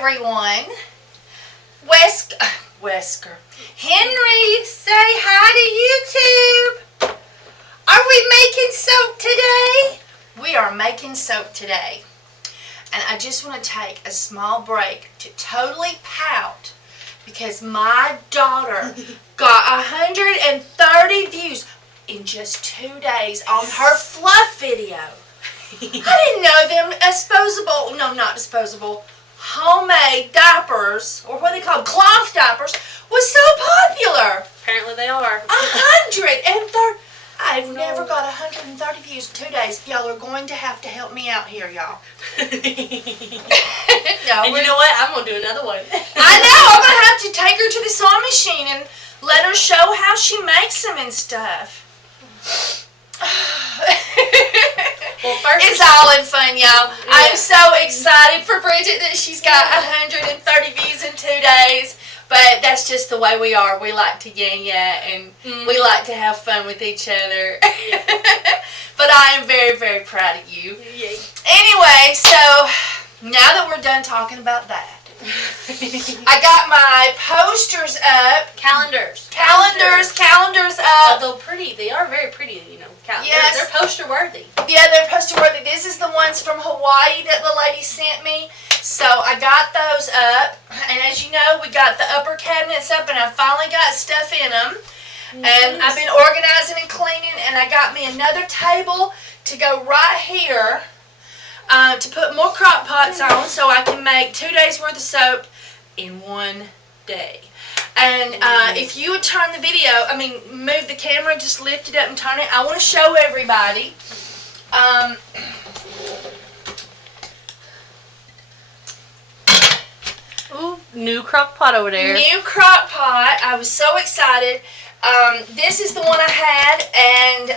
everyone. Wesker. Henry, say hi to YouTube. Are we making soap today? We are making soap today. And I just want to take a small break to totally pout because my daughter got 130 views in just 2 days on her fluff video. I didn't know them homemade diapers, or what they call cloth diapers, was so popular. Apparently they are. 130. I've never got 130 views in 2 days. Y'all are going to have to help me out here, y'all. No, and you know what? I'm going to do another one. I know. I'm going to have to take her to the sewing machine and let her show how she makes them and stuff. Well, first it's all in fun, y'all. Yeah. I'm so excited for Bridget that she's got 130 views in 2 days. But that's just the way we are. We like to yaya and we like to have fun with each other. Yeah. But I am very, very proud of you. Yay. Anyway, so now that we're done talking about that, I got my posters up. Calendars up. Although pretty, they are very pretty, you know. Yes. They're poster worthy. Yeah, they're poster worthy. This is the ones from Hawaii that the lady sent me. So I got those up. And as you know, we got the upper cabinets up and I finally got stuff in them. And I've been organizing and cleaning, and I got me another table to go right here to put more crock pots on so I can make 2 days worth of soap in 1 day. And if you would turn the video, move the camera, just lift it up and turn it. I want to show everybody. Ooh, new crock pot over there. New crock pot. I was so excited. This is the one I had, and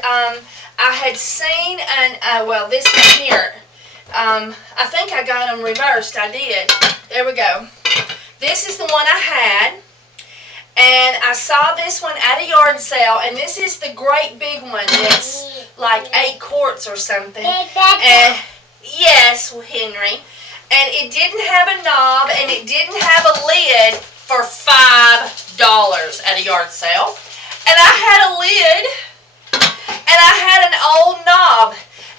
I had seen, this one here. I think I got them reversed. I did. There we go. This is the one I had. And I saw this one at a yard sale, and this is the great big one. It's like 8 quarts or something. And yes, Henry. And it didn't have a knob, and it didn't have a lid for $5 at a yard sale. And I had a lid, and I had an old knob.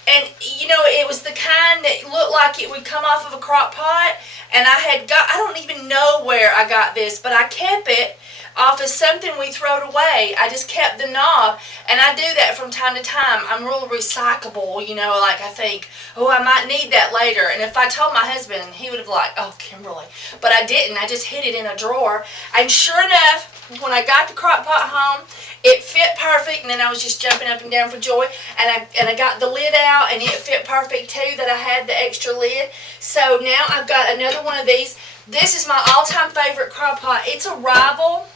And, you know, it was the kind that looked like it would come off of a crock pot. And I don't even know where I got this, but I kept it off of something we throwed away. I just kept the knob, and I do that from time to time. I'm real recyclable, you know, like I think, oh, I might need that later. And if I told my husband, he would have like, oh, Kimberly. But I didn't. I just hid it in a drawer. And sure enough, when I got the crock pot home, it fit perfect, and then I was just jumping up and down for joy. And I got the lid out, and it fit perfect too, that I had the extra lid. So now I've got another one of these. This is my all-time favorite crock pot. It's a Rival.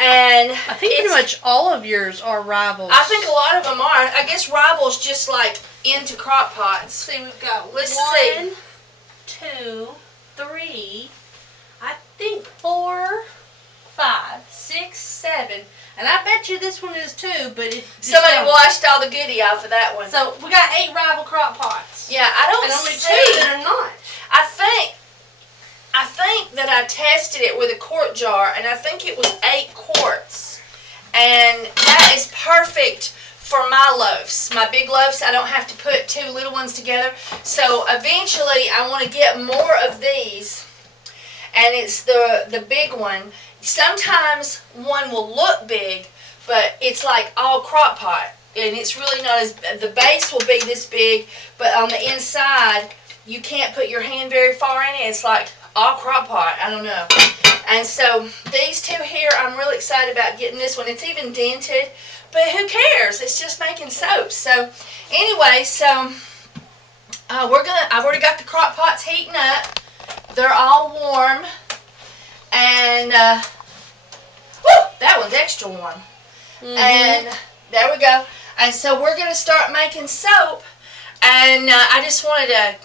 And I think pretty much all of yours are Rivals. I think a lot of them are. I guess Rival's just like into crock pots. See, we've got Let's see. 1, 2, 3, I think 4, 5, 6, 7. And I bet you this one is too, but somebody washed all the goodie off of that one. So we got 8 Rival crock pots. Yeah, I don't and only see 2 that are not. I think that I tested it with a quart jar, and I think it was 8 quarts. And that is perfect for my loaves. My big loaves, I don't have to put 2 little ones together. So eventually I want to get more of these. And it's the big one. Sometimes one will look big, but it's like all crock pot. And it's really not as, the base will be this big, but on the inside, you can't put your hand very far in it. It's like all crock pot. I don't know. And so these 2 here, I'm really excited about getting this one. It's even dented, but who cares? It's just making soap. So anyway, I've already got the crock pots heating up. They're all warm, and that one's extra warm. And there we go. And so we're gonna start making soap, and I just wanted to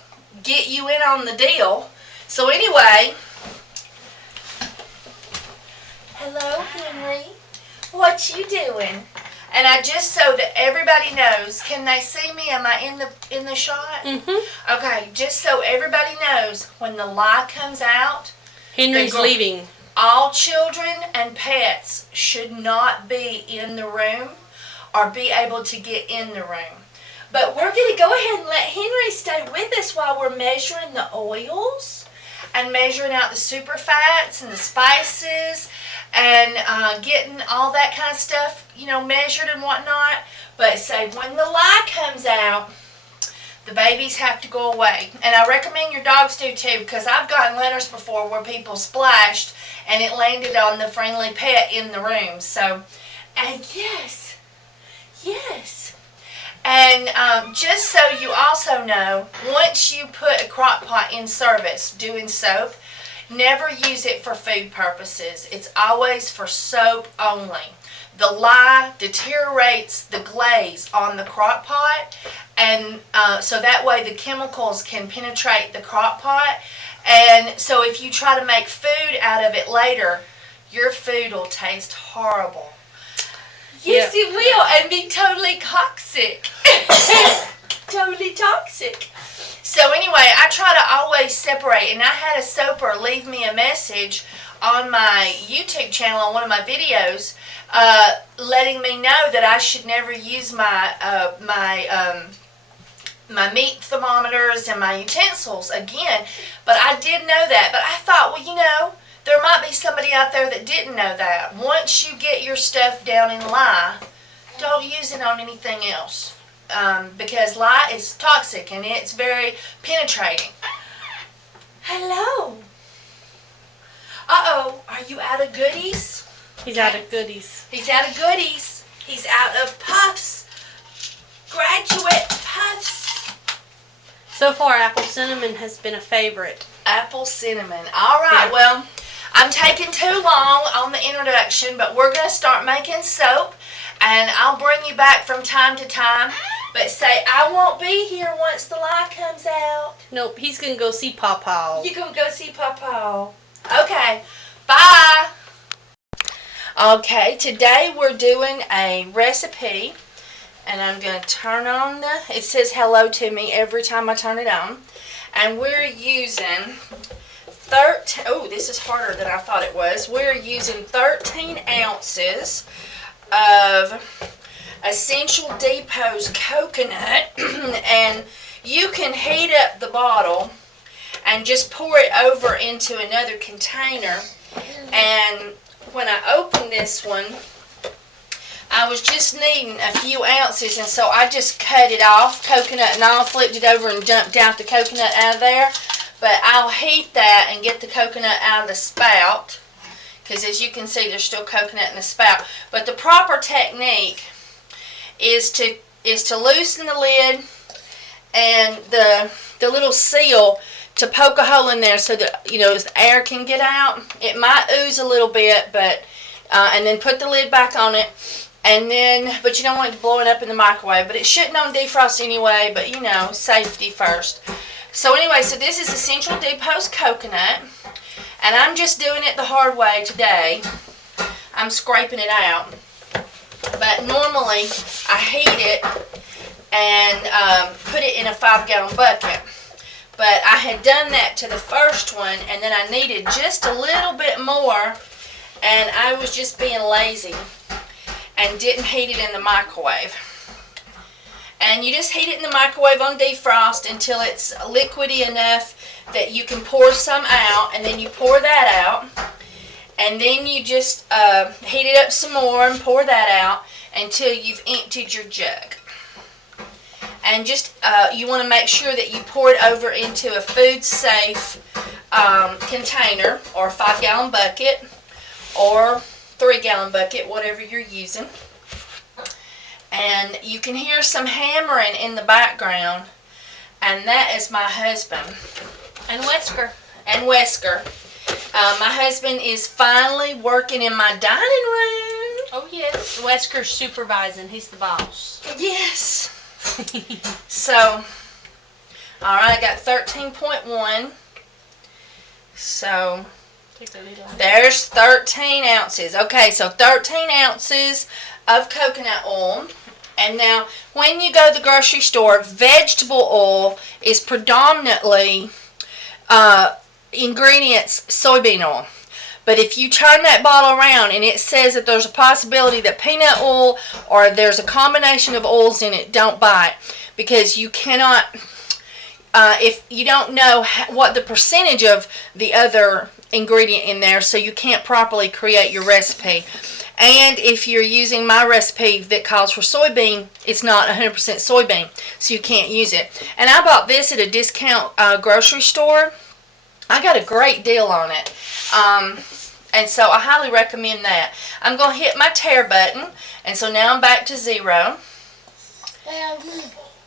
get you in on the deal. So anyway, hello Henry, what you doing? And I just, so that everybody knows, can they see me? Am I in the shot? Mm-hmm. Okay, just so everybody knows, when the lye comes out, Henry's leaving. all children and pets should not be in the room or be able to get in the room. But we're going to go ahead and let Henry stay with us while we're measuring the oils and measuring out the super fats and the spices and getting all that kind of stuff, measured and whatnot. But say when the lye comes out, the babies have to go away. And I recommend your dogs do too, because I've gotten letters before where people splashed and it landed on the friendly pet in the room. So, and yes. And just so you also know, once you put a crock pot in service doing soap, never use it for food purposes. It's always for soap only. The lye deteriorates the glaze on the crock pot, and so that way the chemicals can penetrate the crock pot. And so if you try to make food out of it later, your food will taste horrible. Yes, it will, and be totally toxic. Totally toxic. So anyway, I try to always separate, and I had a soaper leave me a message on my YouTube channel on one of my videos, letting me know that I should never use my meat thermometers and my utensils again. But I did know that. But I thought, well, there might be somebody out there that didn't know that. Once you get your stuff down in lye, don't use it on anything else. Because lye is toxic and it's very penetrating. Hello. Uh-oh, are you out of goodies? He's out of goodies. He's out of goodies. He's out of puffs. Graduate puffs. So far, apple cinnamon has been a favorite. Apple cinnamon. All right, well, I'm taking too long on the introduction, but we're going to start making soap, and I'll bring you back from time to time. But say, I won't be here once the lye comes out. Nope, he's going to go see Pawpaw. You're going to go see Pawpaw. Okay, bye. Okay, today we're doing a recipe, and I'm going to turn on it says hello to me every time I turn it on. And we're using this is harder than I thought it was. We're using 13 ounces of Essential Depot's coconut, and you can heat up the bottle and just pour it over into another container. And when I opened this one, I was just needing a few ounces, and so I just cut it off, coconut and all, flipped it over and dumped out the coconut out of there. But I'll heat that and get the coconut out of the spout, because as you can see, there's still coconut in the spout. But the proper technique is to loosen the lid and the little seal, to poke a hole in there so that the air can get out. It might ooze a little bit, but and then put the lid back on it, and then but you don't want it to blow it up in the microwave. But it shouldn't on defrost anyway. But safety first. So anyway, so this is Essential Depot's coconut, and I'm just doing it the hard way today. I'm scraping it out. But normally I heat it and put it in a 5-gallon bucket. But I had done that to the first one, and then I needed just a little bit more, and I was just being lazy and didn't heat it in the microwave. And you just heat it in the microwave on defrost until it's liquidy enough that you can pour some out, and then you pour that out, and then you just heat it up some more and pour that out until you've emptied your jug. And just you want to make sure that you pour it over into a food-safe container, or 5-gallon bucket, or 3-gallon bucket, whatever you're using. And you can hear some hammering in the background, and that is my husband. And Wesker. And Wesker. My husband is finally working in my dining room. Oh, yes. Wesker's supervising. He's the boss. Yes. So, alright, I got 13.1. So, There's 13 ounces. Okay, so 13 ounces of coconut oil. And now, when you go to the grocery store, vegetable oil is predominantly ingredients soybean oil. But if you turn that bottle around and it says that there's a possibility that peanut oil or there's a combination of oils in it, don't buy it. Because you cannot, if you don't know what the percentage of the other ingredient in there, so you can't properly create your recipe. And if you're using my recipe that calls for soybean, it's not 100% soybean, so you can't use it. And I bought this at a discount grocery store. I got a great deal on it. And so I highly recommend that. I'm going to hit my tare button. And so now I'm back to 0.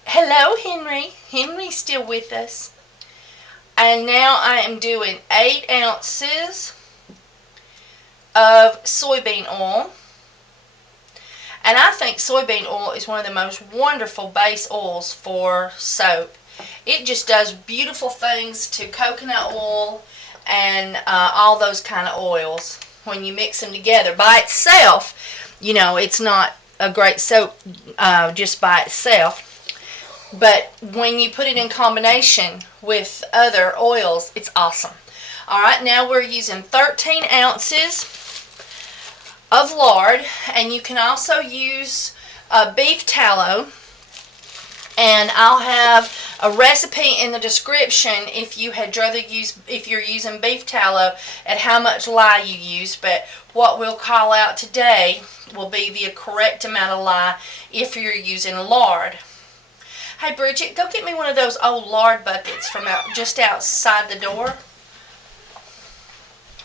Hello, Henry. Henry's still with us. And now I am doing 8 ounces of soybean oil. And I think soybean oil is one of the most wonderful base oils for soap. It just does beautiful things to coconut oil and all those kind of oils when you mix them together. By itself, you know, it's not a great soap just by itself. But when you put it in combination with other oils, it's awesome. Alright, now we're using 13 ounces of lard, and you can also use beef tallow, and I'll have a recipe in the description if you had rather use, if you're using beef tallow, at how much lye you use. But what we'll call out today will be the correct amount of lye if you're using lard. Hey Bridget, go get me one of those old lard buckets from just outside the door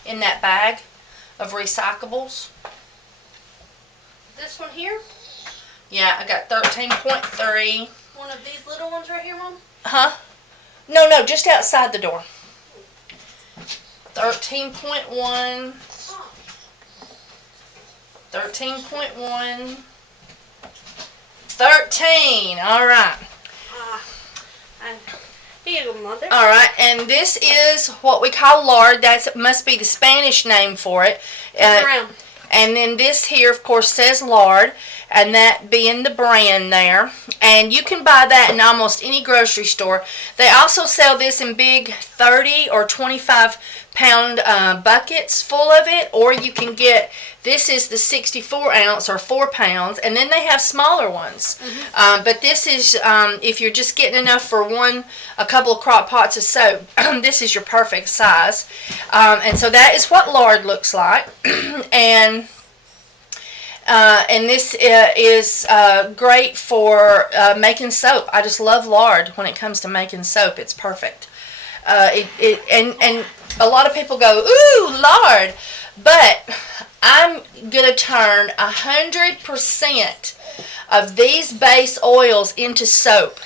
in that bag of recyclables. This one here? Yeah, I got 13.3. One of these little ones right here, Mom? Huh? No, just outside the door. 13.1. 13.1. 13. All right. Here you go, Mother. All right, and this is what we call lard. That must be the Spanish name for it. And then this here, of course, says lard, and that being the brand there. And you can buy that in almost any grocery store. They also sell this in big 30 or 25 pound buckets full of it, or you can get, this is the 64 ounce or 4 pounds, and then they have smaller ones. But this is, if you're just getting enough for a couple of crock pots of soap, this is your perfect size. And so that is what lard looks like. And this is great for making soap. I just love lard when it comes to making soap. It's perfect. And a lot of people go, ooh, lard. But I'm going to turn 100% of these base oils into soap.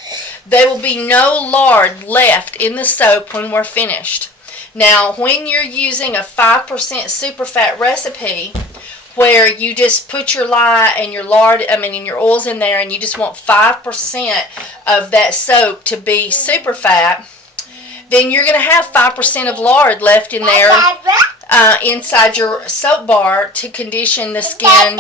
There will be no lard left in the soap when we're finished. Now, when you're using a 5% superfat recipe, where you just put your lye and your lard, and your oils in there, and you just want 5% of that soap to be superfat, then you're going to have 5% of lard left in there inside your soap bar to condition the skin.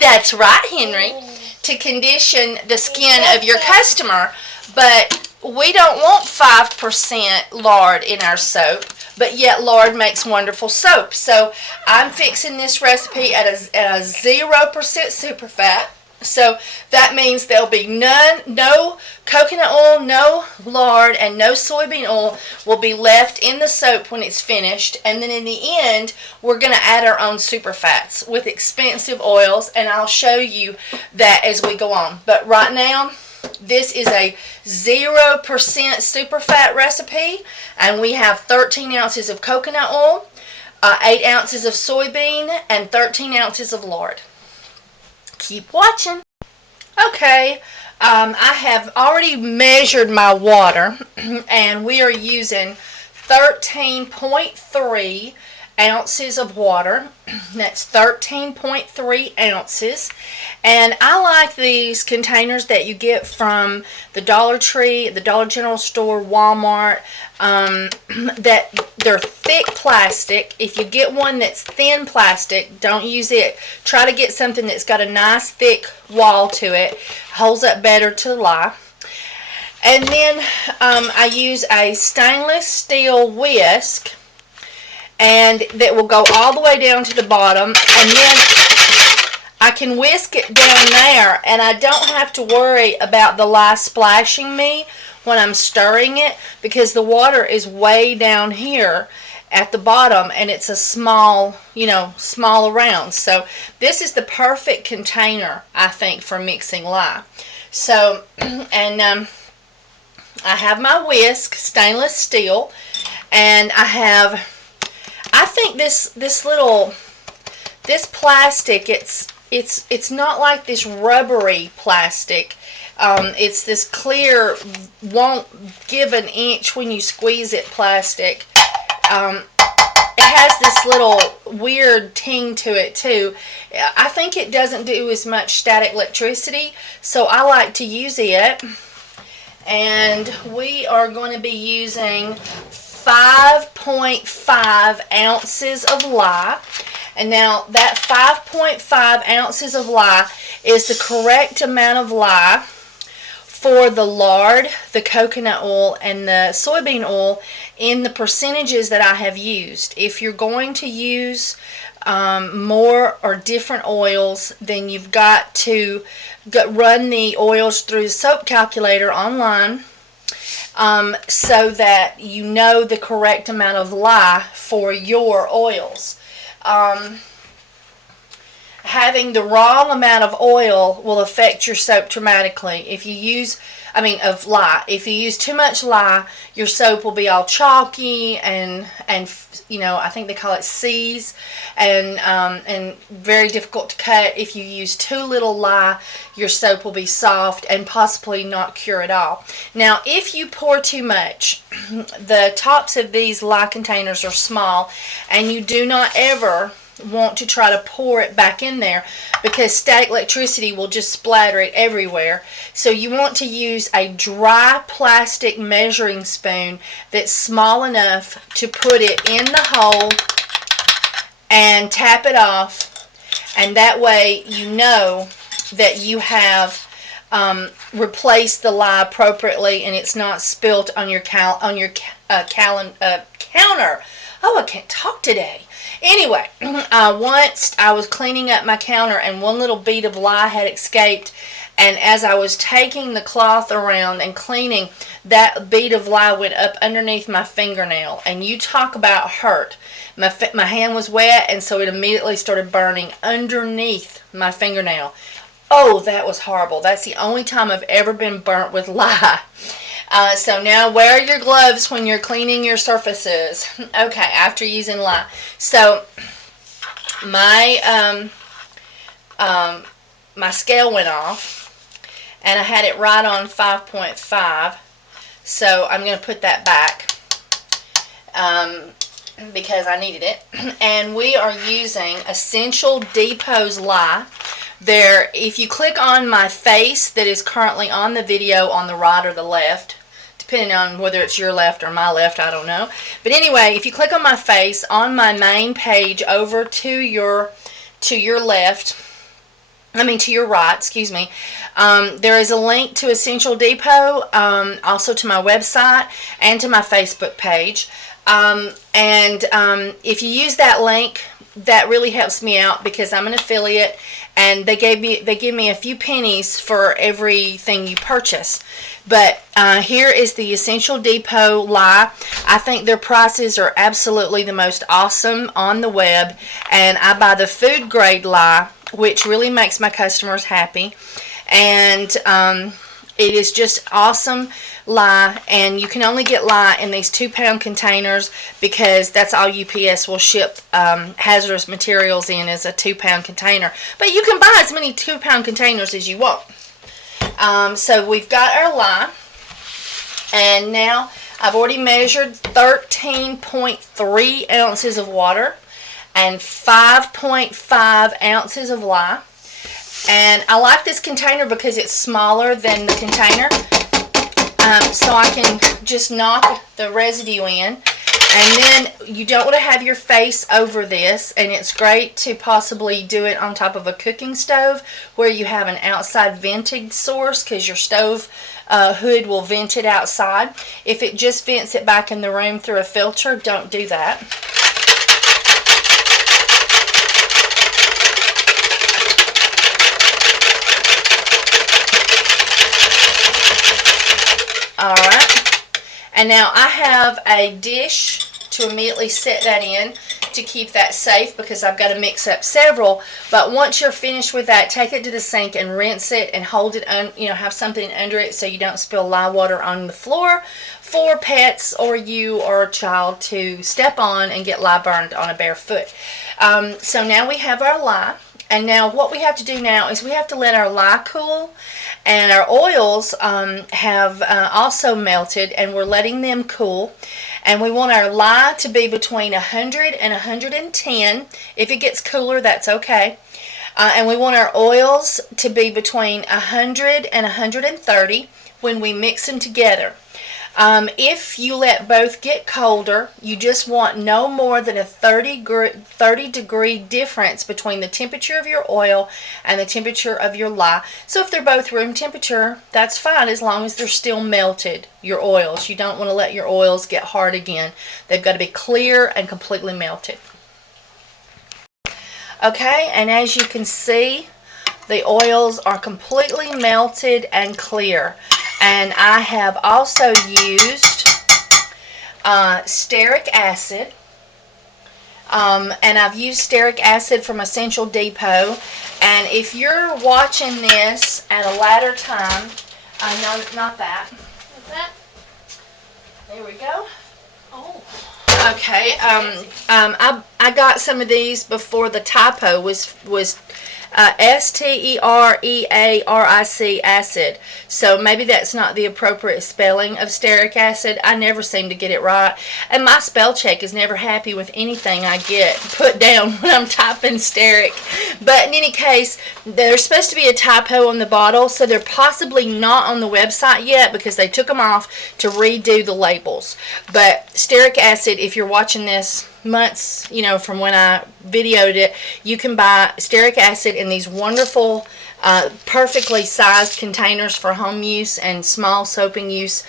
That's right, Henry. To condition the skin of your customer. But we don't want 5% lard in our soap, but yet lard makes wonderful soap. So I'm fixing this recipe at a 0% superfat. So that means there'll be no coconut oil, no lard, and no soybean oil will be left in the soap when it's finished. And then in the end, we're going to add our own superfats with expensive oils, and I'll show you that as we go on. But right now, this is a 0% superfat recipe, and we have 13 ounces of coconut oil, 8 ounces of soybean, and 13 ounces of lard. Keep watching. Okay, I have already measured my water, and we are using 13.3 ounces of water. That's 13.3 ounces. And I like these containers that you get from the Dollar Tree, the Dollar General Store, Walmart, that they're thick plastic. If you get one that's thin plastic, don't use it. Try to get something that's got a nice thick wall to it. Holds up better to the lye. And then I use a stainless steel whisk, and that will go all the way down to the bottom, and then I can whisk it down there, and I don't have to worry about the lye splashing me when I'm stirring it, because the water is way down here at the bottom, and it's a small, small round. So this is the perfect container, I think, for mixing lye. So, and I have my whisk, stainless steel, and I think this plastic, it's not like this rubbery plastic. It's this clear, won't give an inch when you squeeze it plastic. It has this little weird ting to it too. I think it doesn't do as much static electricity, so I like to use it. And we are going to be using 5.5 ounces of lye. And now that 5.5 ounces of lye is the correct amount of lye for the lard, the coconut oil, and the soybean oil in the percentages that I have used. If you're going to use more or different oils, then you've got to run the oils through the soap calculator online, so that you know the correct amount of lye for your oils. Having the wrong amount of oil will affect your soap dramatically. If you use, of lye. If you use too much lye, your soap will be all chalky and I think they call it seize, and very difficult to cut. If you use too little lye, your soap will be soft and possibly not cure at all. Now, if you pour too much, the tops of these lye containers are small, and you do not ever want to try to pour it back in there, because static electricity will just splatter it everywhere. So you want to use a dry plastic measuring spoon that's small enough to put it in the hole and tap it off, and that way you know that you have replaced the lye appropriately and it's not spilt on your counter. Oh, I can't talk today. Anyway, once I was cleaning up my counter and one little bead of lye had escaped, and as I was taking the cloth around and cleaning, that bead of lye went up underneath my fingernail, and you talk about hurt. My hand was wet, and so it immediately started burning underneath my fingernail. Oh, that was horrible. That's the only time I've ever been burnt with lye. So now wear your gloves when you're cleaning your surfaces. Okay, after using lye. So my my scale went off, and I had it right on 5.5. So I'm going to put that back because I needed it. And we are using Essential Depot's lye. There, if you click on my face that is currently on the video on the right or the left, depending on whether it's your left or my left, I don't know. But anyway, if you click on my face on my main page over to your left, to your right, excuse me, there is a link to Essential Depot, also to my website and to my Facebook page. If you use that link, that really helps me out because I'm an affiliate, and they give me a few pennies for everything you purchase. But here is the Essential Depot lye. I think their prices are absolutely the most awesome on the web, and I buy the food grade lye, which really makes my customers happy. And it is just awesome lye, and you can only get lye in these 2-pound containers because that's all UPS will ship hazardous materials in, is a 2-pound container. But you can buy as many 2-pound containers as you want. So we've got our lye, and now I've already measured 13.3 ounces of water. and 5.5 ounces of lye. And I like this container because it's smaller than the container, so I can just knock the residue in. And then you don't want to have your face over this, and it's great to possibly do it on top of a cooking stove where you have an outside vented source, because your stove hood will vent it outside. If it just vents it back in the room through a filter, don't do that. Alright. And now I have a dish to immediately set that in to keep that safe, because I've got to mix up several. But once you're finished with that, take it to the sink and rinse it and hold it, have something under it so you don't spill lye water on the floor for pets or you or a child to step on and get lye burned on a bare foot. So now we have our lye. And now what we have to do now is we have to let our lye cool, and our oils have also melted, and we're letting them cool. And we want our lye to be between 100 and 110. If it gets cooler, that's okay. And we want our oils to be between 100 and 130 when we mix them together. If you let both get colder, you just want no more than a 30-degree difference between the temperature of your oil and the temperature of your lye. So if they're both room temperature, that's fine, as long as they're still melted, your oils. You don't want to let your oils get hard again. They've got to be clear and completely melted. Okay, and as you can see, the oils are completely melted and clear. And I have also used Stearic Acid. And I've used Stearic Acid from Essential Depot. And if you're watching this at a later time, no, not that. Is that? There we go. Oh. Okay. I got some of these before the typo was Stearic acid. So maybe that's not the appropriate spelling of stearic acid. I never seem to get it right. And my spell check is never happy with anything I get put down when I'm typing stearic. But in any case, there's supposed to be a typo on the bottle, so they're possibly not on the website yet because they took them off to redo the labels. But stearic acid, if you're watching this months, from when I videoed it, you can buy stearic acid in these wonderful, perfectly sized containers for home use and small soaping use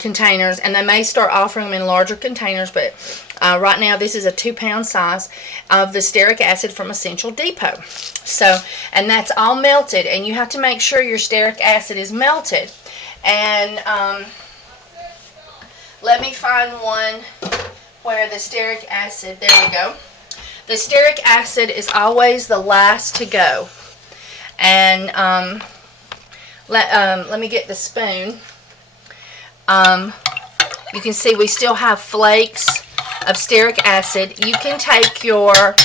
containers, and they may start offering them in larger containers, but right now this is a 2-pound size of the stearic acid from Essential Depot. So, and that's all melted, and you have to make sure your stearic acid is melted. And let me find one where the stearic acid, there we go. The stearic acid is always the last to go. And let me get the spoon. You can see we still have flakes of stearic acid. You can take your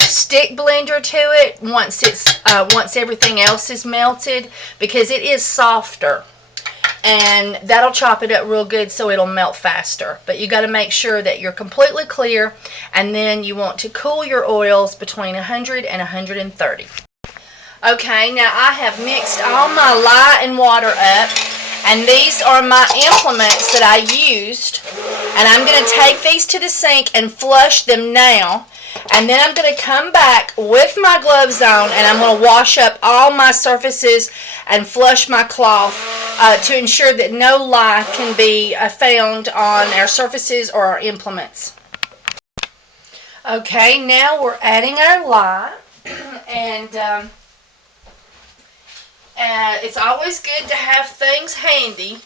stick blender to it once everything else is melted, because it is softer. And that'll chop it up real good so it'll melt faster. But you got to make sure that you're completely clear, and then you want to cool your oils between 100 and 130. Okay, now I have mixed all my lye and water up, and these are my implements that I used. And I'm going to take these to the sink and flush them now. And then I'm going to come back with my gloves on, and I'm going to wash up all my surfaces and flush my cloth to ensure that no lye can be found on our surfaces or our implements. Okay, now we're adding our lye, and it's always good to have things handy.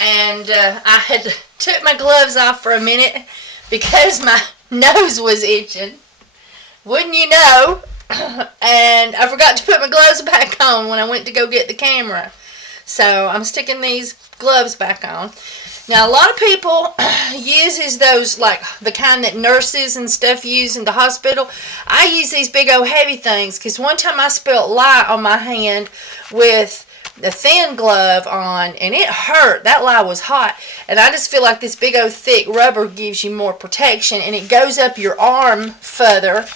And I had took my gloves off for a minute because my nose was itching, wouldn't you know? And I forgot to put my gloves back on when I went to go get the camera, so I'm sticking these gloves back on. Now a lot of people uses those, like the kind that nurses and stuff use in the hospital. I use these big old heavy things because one time I spilled lye on my hand with the thin glove on, and it hurt. That lye was hot, and I just feel like this big old thick rubber gives you more protection, and it goes up your arm further,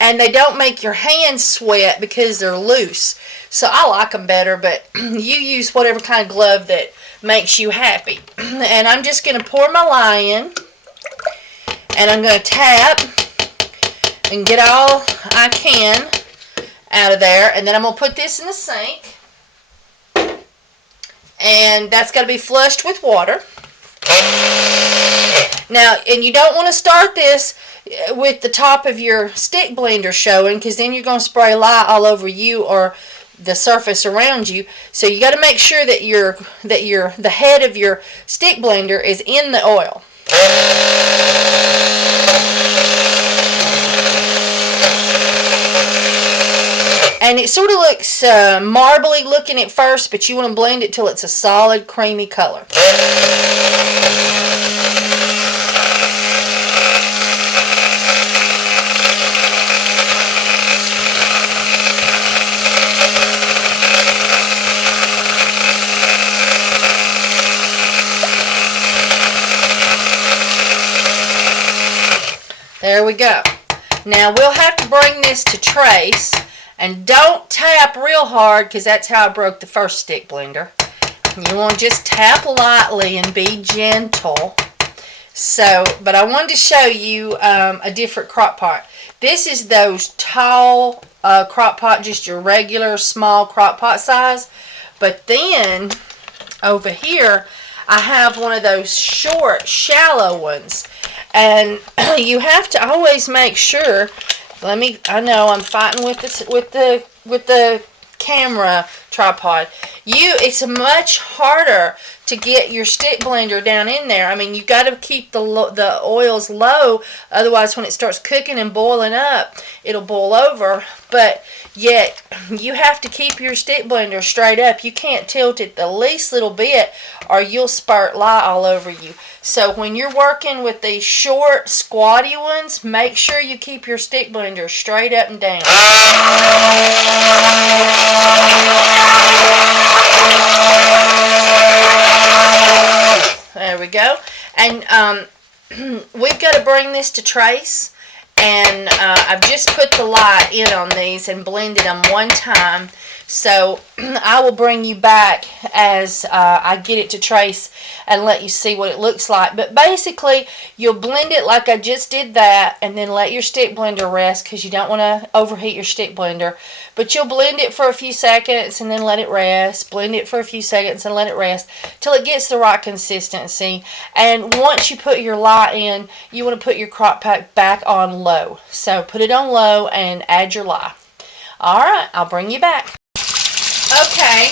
and they don't make your hands sweat because they're loose. So I like them better, but you use whatever kind of glove that makes you happy. And I'm just going to pour my lye in, and I'm going to tap and get all I can out of there, and then I'm going to put this in the sink, and that's got to be flushed with water. Now, and you don't want to start this with the top of your stick blender showing, because then you're going to spray lye all over you or the surface around you. So you got to make sure that the head of your stick blender is in the oil. And it sort of looks marbly looking at first, but you want to blend it till it's a solid creamy color. There we go. Now we'll have to bring this to trace, and don't tap real hard, because that's how I broke the first stick blender. You want to just tap lightly and be gentle. So, but I wanted to show you a different crock pot. This is those tall crock pot, just your regular small crock pot size. But then over here I have one of those short, shallow ones. And you have to always make sure. I know I'm fighting with the camera tripod. It's much harder to get your stick blender down in there. I mean, you got to keep the oils low, otherwise when it starts cooking and boiling up, it'll boil over. But yet you have to keep your stick blender straight up. You can't tilt it the least little bit, or you'll spurt lye all over you. So when you're working with these short, squatty ones, make sure you keep your stick blender straight up and down. There we go. And we've got to bring this to trace. And I've just put the lye in on these and blended them one time. So I will bring you back as I get it to trace and let you see what it looks like. But basically, you'll blend it like I just did that, and then let your stick blender rest, because you don't want to overheat your stick blender. But you'll blend it for a few seconds and then let it rest. Blend it for a few seconds and let it rest till it gets the right consistency. And once you put your lye in, you want to put your crock pot back on low. So put it on low and add your lye. Alright, I'll bring you back. Okay,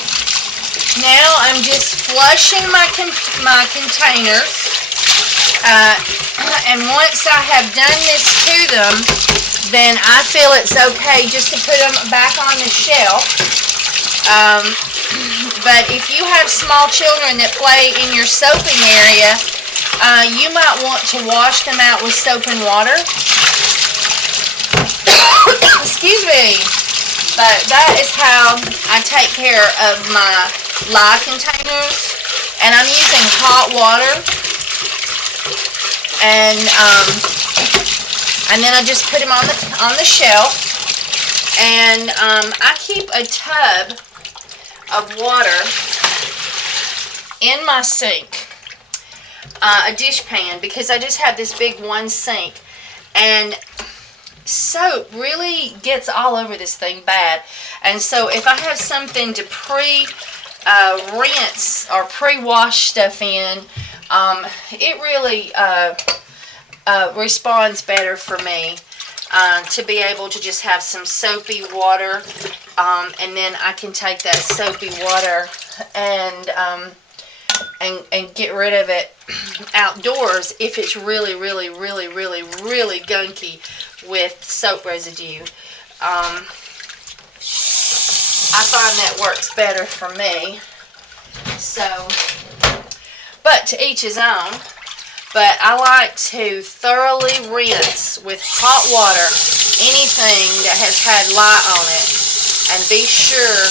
now I'm just flushing my containers, and once I have done this to them, then I feel it's okay just to put them back on the shelf. But if you have small children that play in your soaping area, you might want to wash them out with soap and water. Excuse me. But that is how I take care of my lye containers. And I'm using hot water. And then I just put them on the shelf. And I keep a tub of water in my sink, a dish pan, because I just have this big one sink. And soap really gets all over this thing bad, and so if I have something to rinse or pre-wash stuff in, it really responds better for me to be able to just have some soapy water, and then I can take that soapy water and get rid of it outdoors if it's really gunky with soap residue. I find that works better for me. So, but to each his own. But I like to thoroughly rinse with hot water anything that has had lye on it, and be sure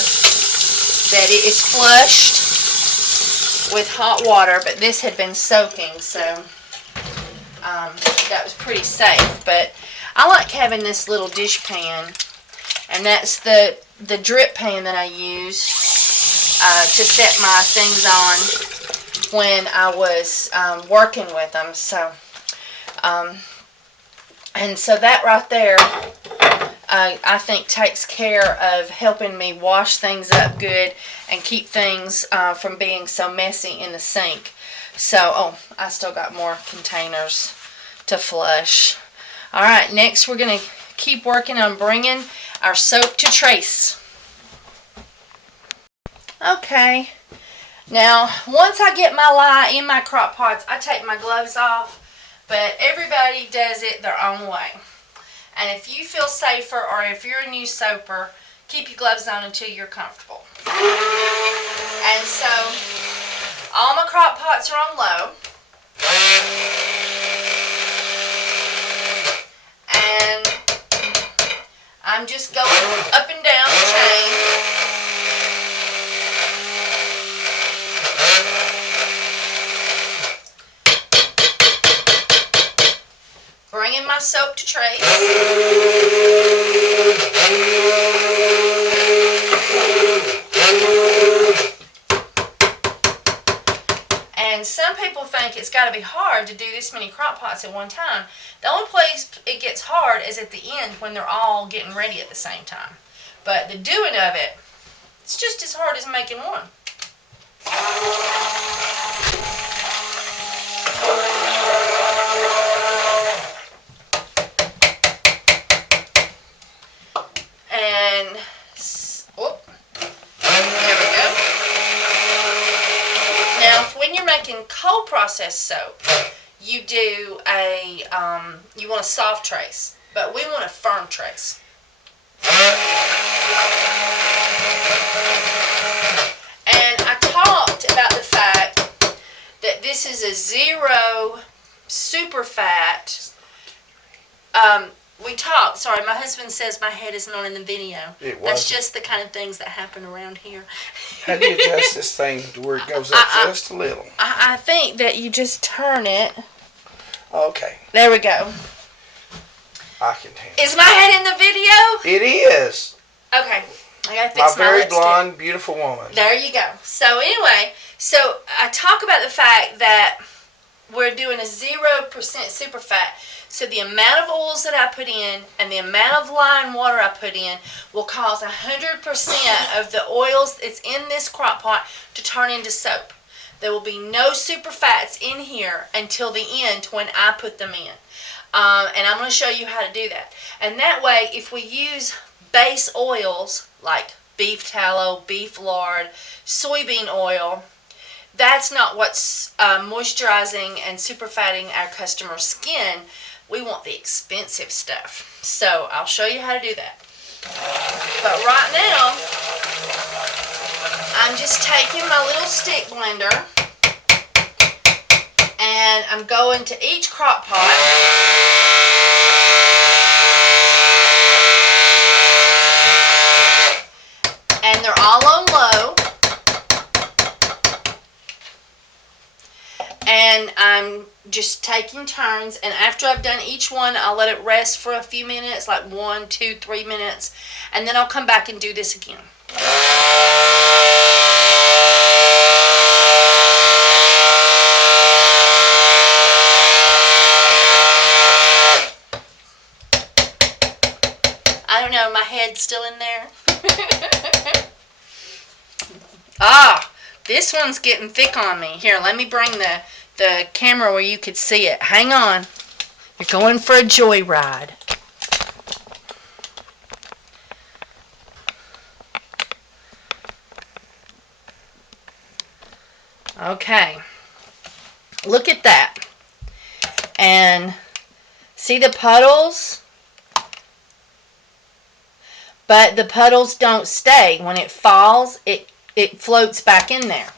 that it is flushed with hot water, but this had been soaking, so that was pretty safe. But I like having this little dish pan, and that's the drip pan that I use to set my things on when I was working with them. So and so that right there I think takes care of helping me wash things up good and keep things from being so messy in the sink. So, oh, I still got more containers to flush. Alright, next we're going to keep working on bringing our soap to trace. Okay, now once I get my lye in my crock pots, I take my gloves off, but everybody does it their own way. And if you feel safer, or if you're a new soaper, keep your gloves on until you're comfortable. And so, all my crock pots are on low. And I'm just going up and down the chain. Bringing my soap to trace. And some people think it's got to be hard to do this many crock pots at one time. The only place it gets hard is at the end when they're all getting ready at the same time. But the doing of it, it's just as hard as making one. And, whoop, there we go. Now, when you're making cold processed soap, you do a, you want a soft trace, but we want a firm trace. And I talked about the fact that this is a zero super fat, sorry, my husband says my head is not in the video. That's just the kind of things that happen around here. How do you adjust this thing to where it goes up just a little? I think that you just turn it. Okay. There we go. I can handle it. Is my head in the video? It is. Okay. I gotta fix My my very lipstick. blonde, beautiful woman. There you go. So anyway, so I talk about the fact that we're doing a 0% super fat. So the amount of oils that I put in and the amount of lye and water I put in will cause 100% of the oils that's in this crock pot to turn into soap. There will be no super fats in here until the end when I put them in. And I'm going to show you how to do that. And that way, if we use base oils like beef tallow, beef lard, soybean oil, that's not what's moisturizing and super fatting our customer's skin. We want the expensive stuff. So I'll show you how to do that. But right now, I'm just taking my little stick blender and I'm going to each crock pot. And they're all on low. And I'm just taking turns, and after I've done each one, I'll let it rest for a few minutes, like 1, 2, 3 minutes, and then I'll come back and do this again. I don't know, my head's still in there. This one's getting thick on me. Here, let me bring the camera where you could see it. Hang on. You're going for a joyride. Okay. Look at that. And see the puddles? But the puddles don't stay. When it falls, it floats back in there.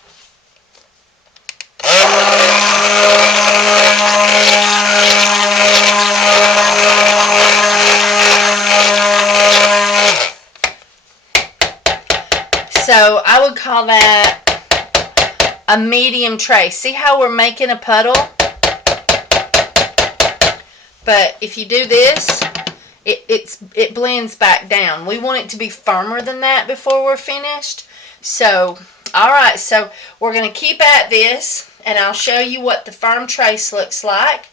So I would call that a medium tray. See how we're making a puddle? But if you do this, it blends back down. We want it to be firmer than that before we're finished. So, alright, so we're going to keep at this, and I'll show you what the firm trace looks like.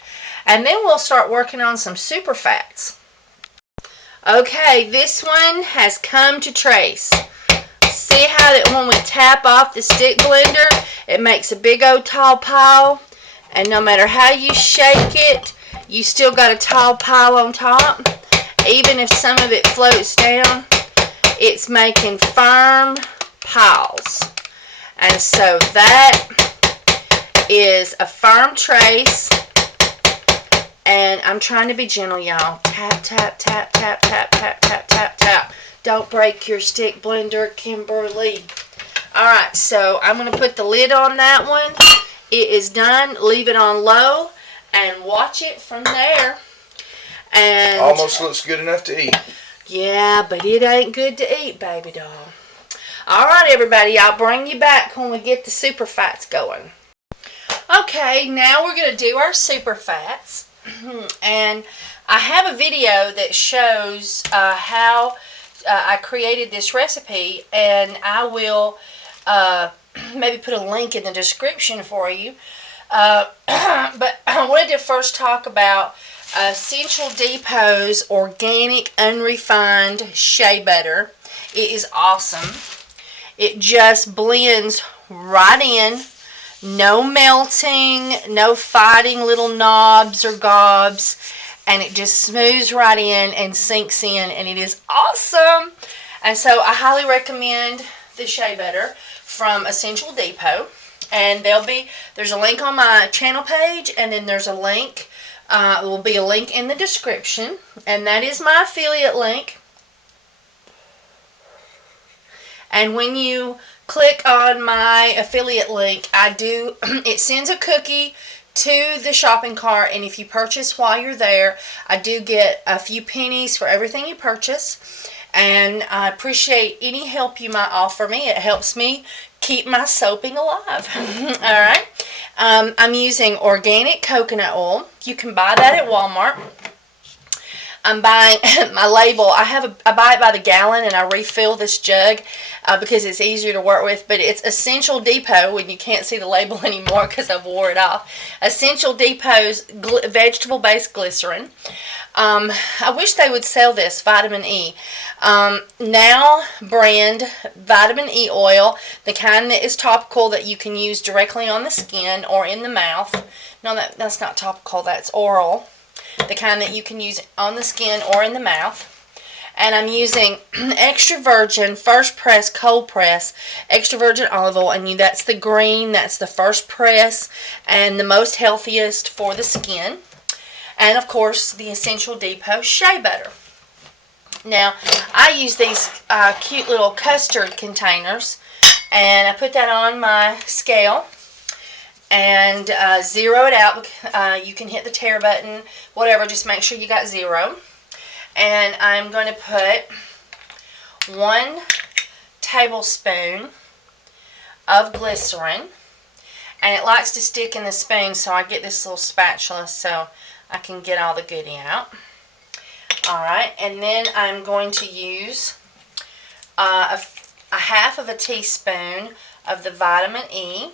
And then we'll start working on some super fats. Okay, this one has come to trace. See how that when we tap off the stick blender, it makes a big old tall pile. And no matter how you shake it, you still got a tall pile on top. Even if some of it floats down, it's making firm piles. And so that is a firm trace. And I'm trying to be gentle, y'all. Tap, tap, tap, tap, tap, tap, tap, tap, tap. Don't break your stick blender, Kimberly. Alright, so I'm going to put the lid on that one. It is done. Leave it on low and watch it from there. And almost looks good enough to eat. Yeah, but it ain't good to eat, baby doll. Alright, everybody, I'll bring you back when we get the super fats going. Okay, now we're going to do our super fats. And I have a video that shows how I created this recipe, and I will maybe put a link in the description for you. But I wanted to first talk about Essential Depot's organic unrefined shea butter. It is awesome. It just blends right in. No melting, no fighting little knobs or gobs, and it just smooths right in and sinks in, and it is awesome. And so I highly recommend the shea butter from Essential Depot. And there's a link on my channel page, and then there's a link. There will be a link in the description, and that is my affiliate link. And when you click on my affiliate link, it sends a cookie to the shopping cart, and if you purchase while you're there, I do get a few pennies for everything you purchase. And I appreciate any help you might offer me. It helps me keep my soaping alive. Alright. I'm using organic coconut oil. You can buy that at Walmart. I'm buying my label. I buy it by the gallon, and I refill this jug because it's easier to work with. But it's Essential Depot, when you can't see the label anymore because I've wore it off. Essential Depot's vegetable-based glycerin. I wish they would sell this, vitamin E. Now brand vitamin E oil, the kind that is topical that you can use directly on the skin or in the mouth. No, that's not topical, that's oral. The kind that you can use on the skin or in the mouth. And I'm using extra virgin, first press, cold press, extra virgin olive oil. And that's the green, that's the first press, and the most healthiest for the skin. And of course, the Essential Depot shea butter. Now, I use these cute little custard containers, and I put that on my scale and zero it out. You can hit the tare button, whatever, just make sure you got 0. And I'm going to put 1 tablespoon of glycerin, and it likes to stick in the spoon, so I get this little spatula so I can get all the goodie out. Alright, and then I'm going to use a half of a teaspoon of the vitamin E.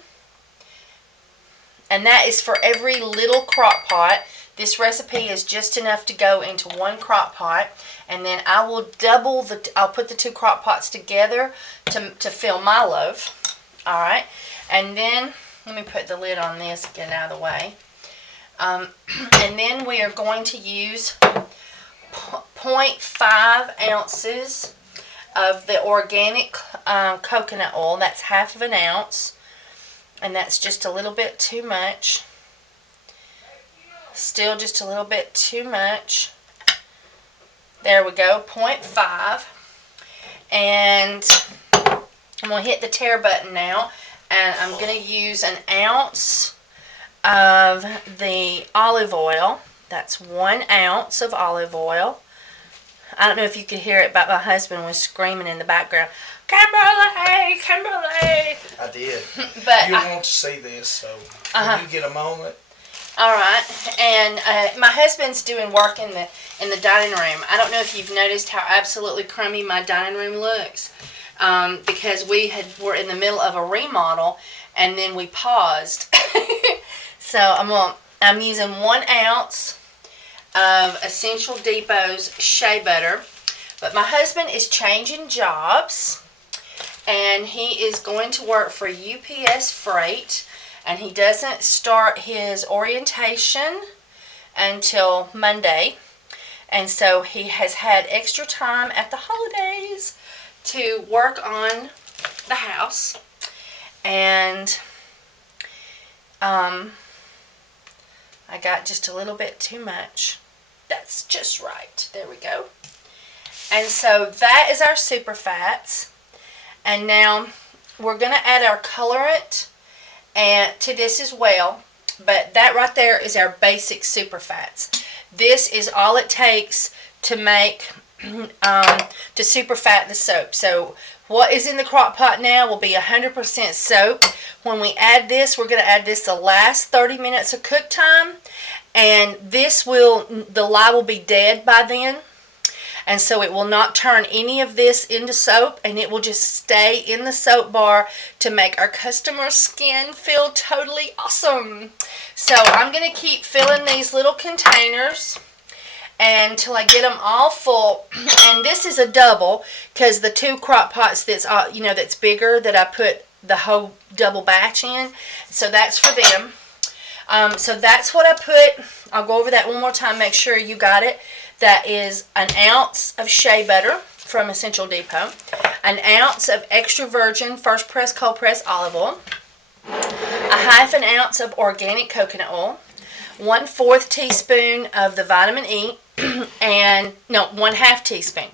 And that is for every little crock pot. This recipe is just enough to go into 1 crock pot. And then I will I'll put the 2 crock pots together to fill my loaf. Alright, and then, let me put the lid on this, get it out of the way. And then we are going to use 0.5 ounces of the organic coconut oil. That's half of an ounce. And that's just a little bit too much. Still just a little bit too much. There we go, 0.5. And I'm going to hit the tare button now. And I'm going to use an ounce of the olive oil. That's 1 ounce of olive oil. I don't know if you could hear it, but my husband was screaming in the background, Kimberly, Kimberly. I did. But You want to see this, so when you get a moment. All right, and my husband's doing work in the dining room. I don't know if you've noticed how absolutely crummy my dining room looks, because were in the middle of a remodel, and then we paused. So I'm using 1 ounce of Essential Depot's shea butter, but my husband is changing jobs, and he is going to work for UPS Freight. And he doesn't start his orientation until Monday. And so he has had extra time at the holidays to work on the house. And I got just a little bit too much. That's just right. There we go. And so that is our super fats. And now we're going to add our colorant and to this as well, but that right there is our basic super fats. This is all it takes to make to super fat the soap. So what is in the crock pot now will be 100% soap. When we add this, we're going to add this the last 30 minutes of cook time, and the lye will be dead by then. And so it will not turn any of this into soap, and it will just stay in the soap bar to make our customer's skin feel totally awesome. So I'm going to keep filling these little containers until I get them all full. And this is a double, because the 2 crock pots that's bigger, that I put the whole double batch in. So that's for them. So that's what I put. I'll go over that one more time, make sure you got it. That is 1 ounce of shea butter from Essential Depot, 1 ounce of extra virgin first press cold press olive oil, 1/2 ounce of organic coconut oil, 1/4 teaspoon of the vitamin E, and no, 1/2 teaspoon,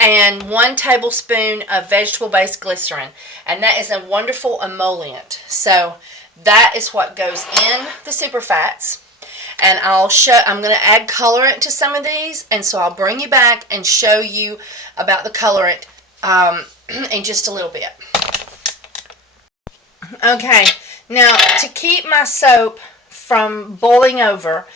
and 1 tablespoon of vegetable-based glycerin, and that is a wonderful emollient. So that is what goes in the super fats. And I'm going to add colorant to some of these, and so I'll bring you back and show you about the colorant in just a little bit. Okay, now to keep my soap from boiling over,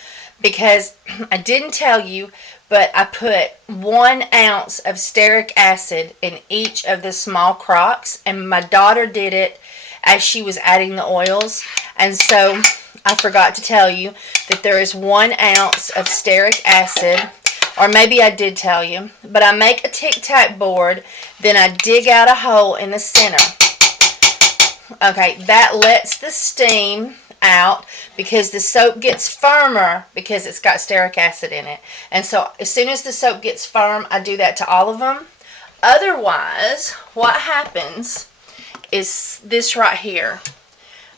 because I didn't tell you, but I put 1 ounce of stearic acid in each of the small crocks, and my daughter did it as she was adding the oils, and so I forgot to tell you that there is 1 ounce of stearic acid, or maybe I did tell you, but I make a tic-tac board, then I dig out a hole in the center. Okay, that lets the steam out, because the soap gets firmer because it's got stearic acid in it. And so as soon as the soap gets firm, I do that to all of them. Otherwise, what happens is this right here.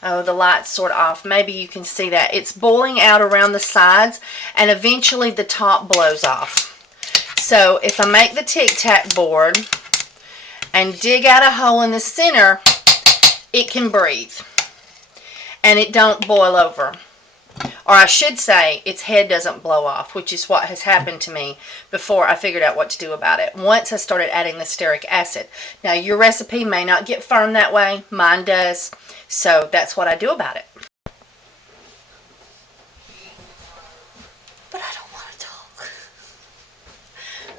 Oh, the light's sort of off. Maybe you can see that. It's boiling out around the sides, and eventually the top blows off. So if I make the tic-tac board and dig out a hole in the center, it can breathe. And it don't boil over. Or I should say, its head doesn't blow off, which is what has happened to me before I figured out what to do about it. Once I started adding the stearic acid. Now, your recipe may not get firm that way. Mine does. So that's what I do about it. But I don't want to talk.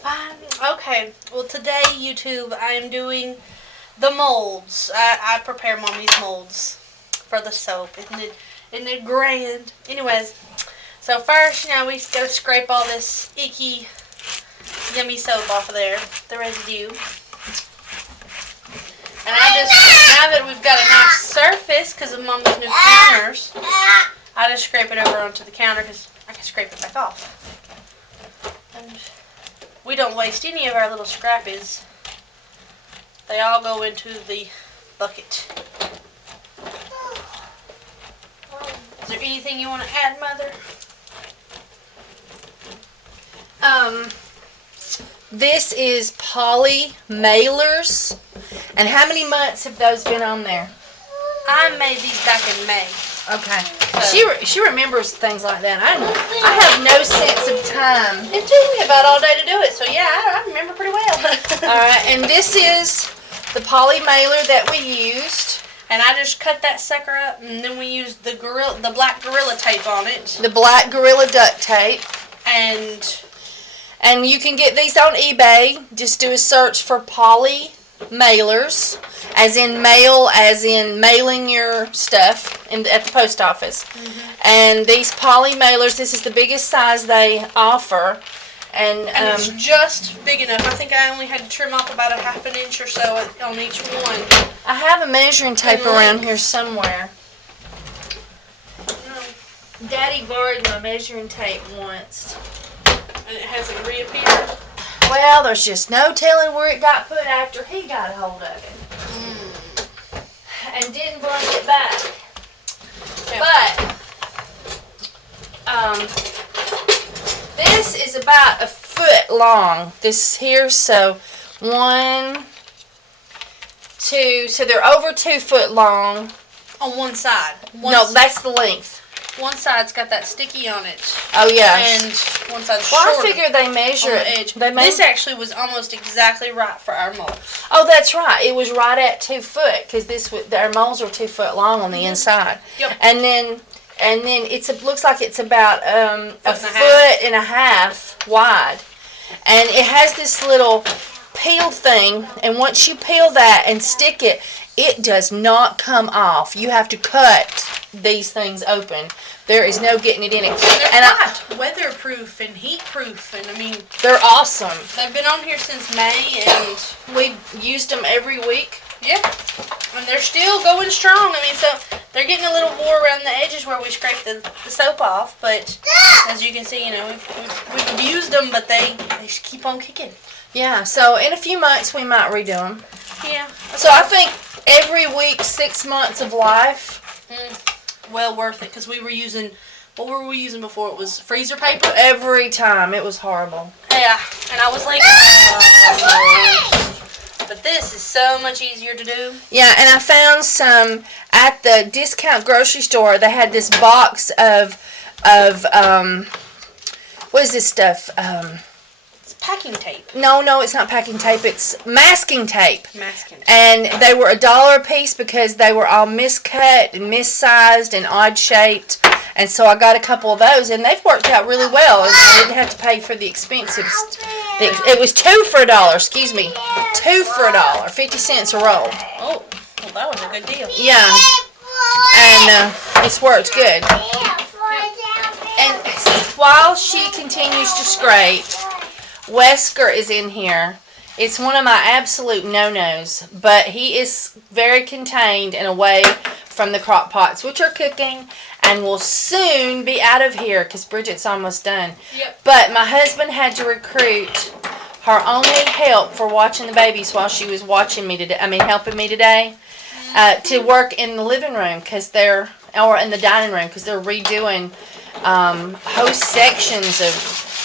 Fine. Okay. Well, today, YouTube, I am doing the molds. I prepare Mommy's molds for the soap. Isn't it grand? Anyways, so first, we gotta scrape all this icky, yummy soap off of there, the residue. And now that we've got a nice surface because of Mama's new counters, I just scrape it over onto the counter because I can scrape it back off. And we don't waste any of our little scrappies. They all go into the bucket. Is there anything you want to add, Mother? This is poly mailers. And how many months have those been on there? I made these back in May. Okay. So. She remembers things like that. I have no sense of time. It took me about all day to do it, so yeah, I remember pretty well. All right, and this is the poly mailer that we used. And I just cut that sucker up, and then we used the black Gorilla tape on it. The black Gorilla duct tape. And you can get these on eBay. Just do a search for poly mailers, as in mail, as in mailing your stuff at the post office. Mm-hmm. And these poly mailers, this is the biggest size they offer. And it's just big enough. I think I only had to trim off about a ½ an inch or so on each one. I have a measuring tape around here somewhere. No. Daddy borrowed my measuring tape once. And it hasn't reappeared? Well, there's just no telling where it got put after he got a hold of it. And didn't bring it back. Yeah. But, this is about a foot long, this here, so 1, 2, so they're over 2 foot long. On one side. No, that's the length. One side's got that sticky on it. Oh, yeah. And one side's Well, shorter. I figure they measure on it. the edge. They This actually was almost exactly right for our mold. Oh, that's right. It was right at 2 foot, because our molds are 2 foot long on the inside. Yep. And then it looks like it's about a Foot and a half wide, and it has this little peel thing. And once you peel that and stick it, it does not come off. You have to cut these things open. There is no getting it in it. They're weatherproof and heat-proof, and I mean, they're awesome. They've been on here since May, and We've used them every week. yeah, and they're still going strong. I mean, so they're getting a little wore around the edges where we scrape the soap off, but as you can see, you know, we've abused them, but they just keep on kicking. Yeah, so in a few months we might redo them. Yeah. So I think every week, 6 months of life. Well worth it, because we were using, what were we using before? It was freezer paper? Every time. It was horrible. Yeah, and I was like, but this is so much easier to do. Yeah, and I found some at the discount grocery store. They had this box of what is this stuff? It's packing tape. No, it's not packing tape. It's masking tape. Masking tape. And they were $1 a piece because they were all miscut and missized and odd shaped. And so I got a couple of those, and they've worked out really well. I didn't have to pay for the expensive. It was 2 for $1. Excuse me, 2 for $1, 50 cents a roll. Oh, well, that was a good deal. Yeah, and it's worked good. And while she continues to scrape, Wesker is in here. It's one of my absolute no-nos, but he is very contained and away from the crock pots, which are cooking and will soon be out of here because Bridget's almost done. Yep. But my husband had to recruit her only help for watching the babies while she was watching me today. helping me today, to work in the living room or in the dining room because they're redoing whole sections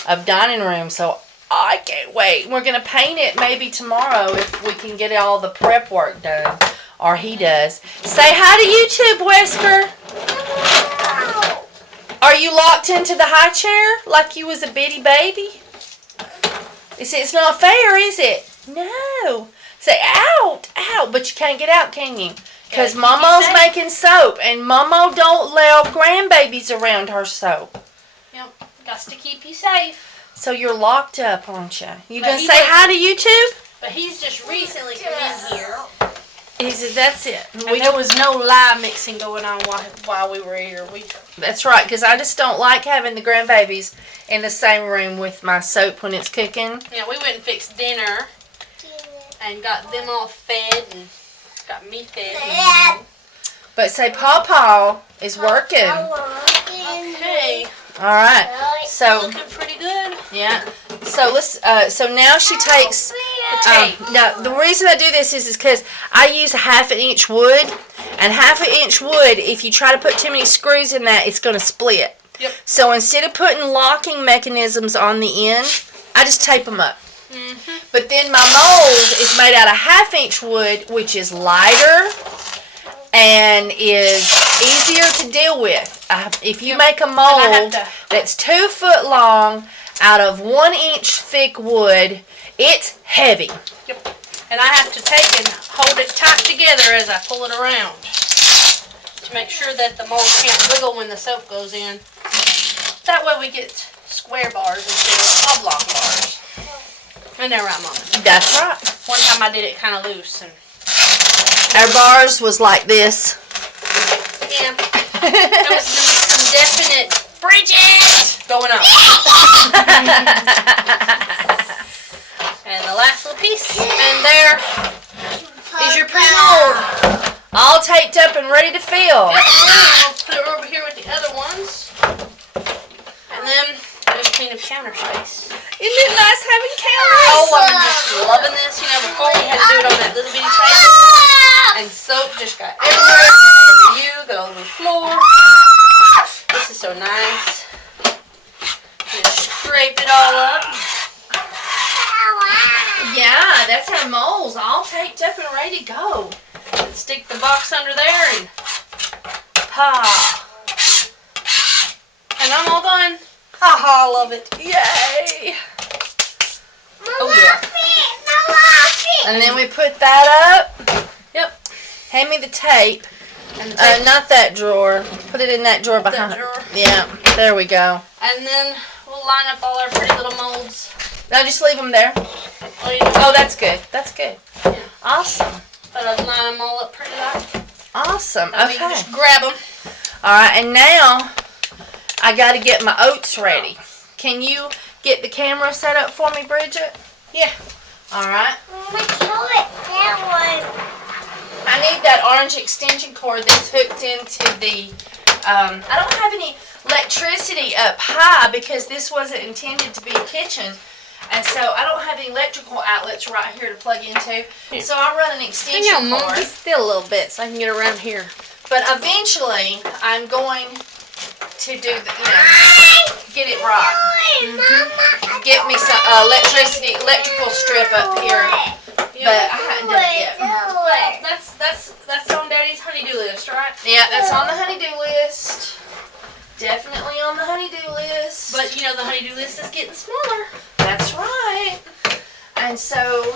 of dining room. So I can't wait. We're gonna paint it maybe tomorrow if we can get all the prep work done, or he does. Say hi to YouTube, Wesker. Are you locked into the high chair like you was a bitty baby? It's not fair, is it? No. Say out, but you can't get out, can you? Because Momo's making soap, and Momo don't allow grandbabies around her soap. Yep, got to keep you safe. So you're locked up, aren't you? You gonna say hi to YouTube? But he's just recently come in here. He said, that's it. And there was no lye mixing going on while we were here. That's right, because I just don't like having the grandbabies in the same room with my soap when it's cooking. Yeah, we went and fixed dinner and got them all fed and got me fed. But say Paw is working. Okay. All right. So Looking pretty good. yeah. So let's. So now she takes The tape. Now the reason I do this is because I use 1/2 inch wood, and 1/2 inch wood. If you try to put too many screws in that, it's going to split. Yep. So instead of putting locking mechanisms on the end, I just tape them up. Mm-hmm. But then my mold is made out of 1/2 inch wood, which is lighter and is easier to deal with. if you make a And I have mold to- that's 2 foot long out of 1 inch thick wood, it's heavy. And I have to take and hold it tight together as I pull it around to make sure that the mold can't wiggle when the soap goes in. That way we get square bars instead of oblong bars. And they're right, Mama. That's right. One time I did it kind of loose and Our bars was like this. yeah, there was some definite Bridget going on. And the last little piece, and there is your pre-mold. All taped up and ready to fill. I'll put it over here with the other ones. And then there's clean up counter space. Isn't it nice having counters? Oh, I'm just loving this. You know, before we had to do it on that little bitty table. And soap just got everywhere. Over you, got all over the floor. This is so nice. Just scrape it all up. Yeah, that's our molds all taped up and ready to go. And stick the box under there and pa. And I'm all done. Ha ha, I love it. Yay! Oh yeah. And then we put that up. Yep. Hand me the tape. And then, Not that drawer. Put it in that drawer behind. that drawer. Yeah, there we go. And then we'll line up all our pretty little molds. Now just leave them there. Oh, Oh, that's good. That's good. Yeah. Awesome. But I'll line them all up pretty like. Awesome. And we can Okay. just grab them. All right, and now I got to get my oats ready. Can you get the camera set up for me, Bridget? Yeah. All right. I need that orange extension cord that's hooked into the, I don't have any electricity up high because this wasn't intended to be a kitchen. And so I don't have any electrical outlets right here to plug into. Yeah. So I run an Hang extension on, Mom. cord. Just still a little bit so I can get around here. But eventually I'm going to do the, get it right. Get me some electrical strip up here. But I haven't done it yet. Well, that's on Daddy's honey-do list, right? Yeah, that's on the honey-do list. Definitely on the honey-do list. But you know the honey-do list is getting smaller. That's right. And so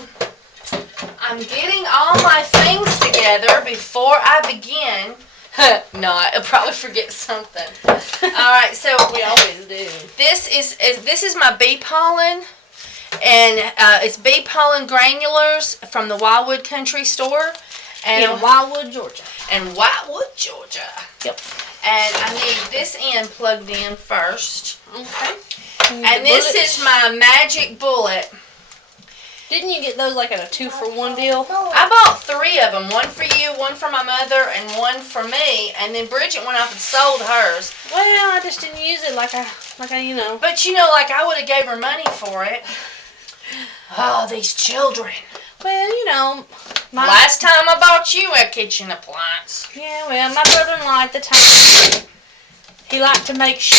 I'm getting all my things together before I begin. No, I'll probably forget something. All right, so We always do. this is my bee pollen, and it's bee pollen granulars from the Wildwood Country Store, and In Wildwood, Georgia. Wildwood, Georgia. Yep. And I need this end plugged in first. Okay. And this is my magic bullet. Didn't you get those like at a 2-for-1 deal? I bought 3 of them. One for you, one for my mother, and one for me. And then Bridget went off and sold hers. Well, I just didn't use it like I you know. But you know, like I would have gave her money for it. Oh, these children. Well, you know, Last time I bought you a kitchen appliance. yeah, well, my brother-in-law at the time, he liked to make sure.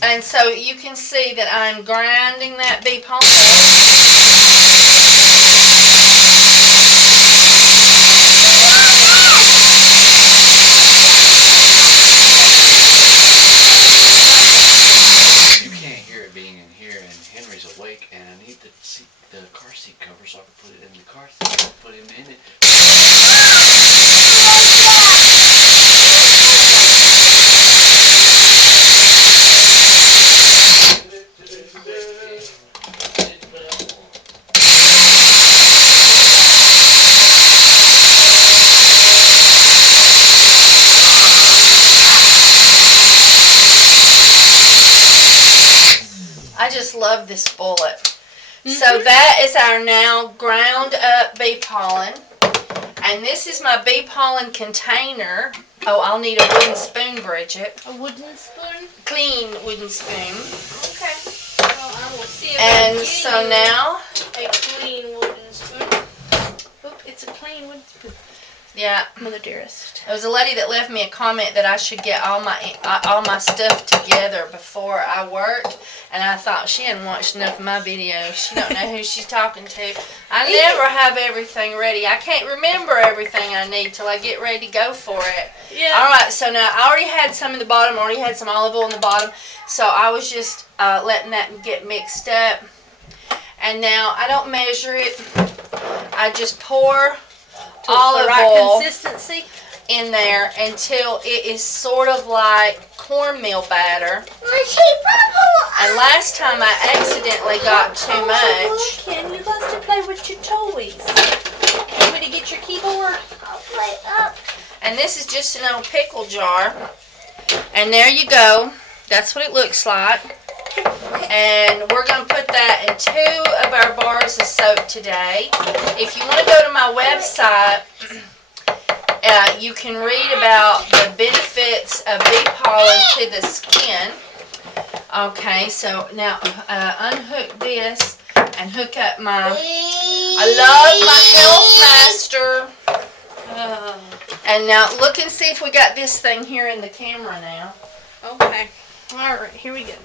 And so you can see that I'm grinding that bee pollen. You can't hear it being in here, and Henry's awake, and I need the car seat cover so I can put it in the car seat. Put him in it. I just love this bullet. So that is our now ground up bee pollen. And this is my bee pollen container. Oh, I'll need a wooden spoon, Bridget. A wooden spoon? Clean wooden spoon. Okay. Well, I will see about And getting so you now, a clean wooden spoon. Oop, it's a clean wooden spoon. Yeah. Mother dearest. There was a lady that left me a comment that I should get all my stuff together before I worked, and I thought she hadn't watched enough of my videos. She don't know who she's talking to. I never have everything ready. I can't remember everything I need till I get ready to go for it. Yeah. All right, so now I already had some in the bottom. I already had some olive oil in the bottom, so I was just letting that get mixed up. And now I don't measure it. I just pour olive oil Consistency. in there until it is sort of like cornmeal batter. And last time I accidentally got too much. Ken, you love to play with your toys. You want me to get your keyboard? I'll play up. And this is just an old pickle jar. And there you go. That's what it looks like. And we're going to put that in 2 of our bars of soap today. If you want to go to my website, you can read about the benefits of bee pollen to the skin. Okay, so now unhook this and hook up my, I love my Health Master. And now look and see if we got this thing here in the camera now. Okay. Alright, here we go.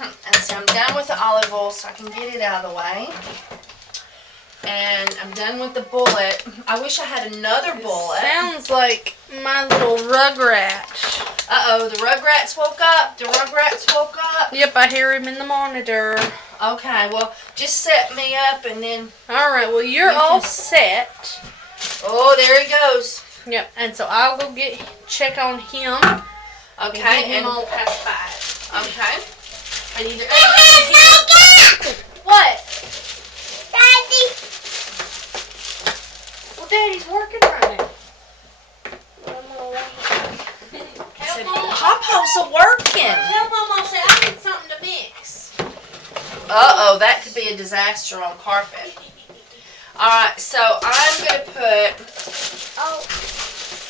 And so I'm done with the olive oil so I can get it out of the way. And I'm done with the bullet. I wish I had another bullet. Sounds like my little rugrat. Uh-oh, the Rugrats woke up. The Rugrats woke up. Yep, I hear him in the monitor. Okay, well, just set me up and then... Alright, well you're You all can- set. Oh, there he goes. Yep, and so I'll go check on him. Okay, Get him and... all pacified. Okay. I need to... What? Daddy. Well, Daddy's working right now. Said, Papa's working. Tell Mama I said I need something to mix. Uh-oh, that could be a disaster on carpet. Alright, so I'm going to put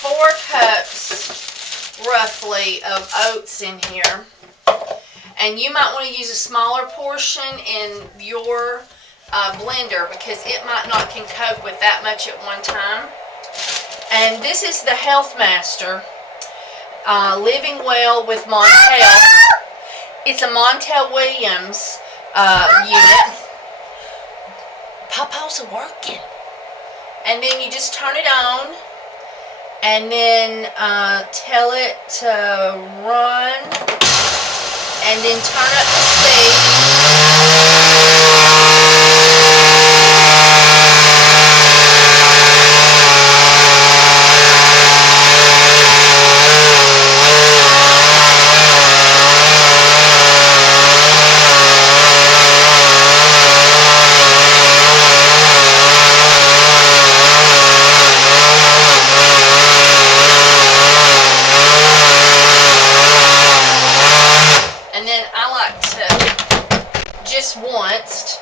4 cups, roughly, of oats in here. And you might want to use a smaller portion in your blender because it might not can cope with that much at one time. And this is the Health Master, Living Well with Montel. It's a Montel Williams unit. Papa's working. And then you just turn it on and then tell it to run and then turn up the speed. And then I like to just once.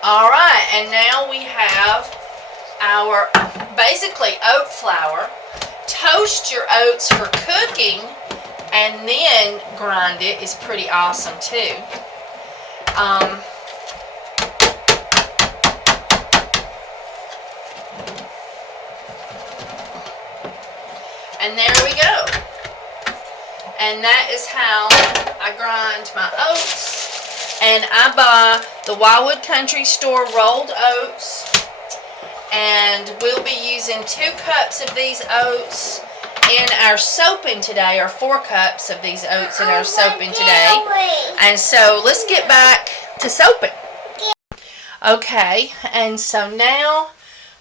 Alright, and now we have our basically oat flour. Toast your oats for cooking and then grind it is pretty awesome too. And there we go. And that is how I grind my oats. And I buy the Wildwood Country Store rolled oats. And we'll be using 2 cups of these oats in our soaping today, or 4 cups of these oats in our soaping today. And so let's get back to soaping. Okay, and so now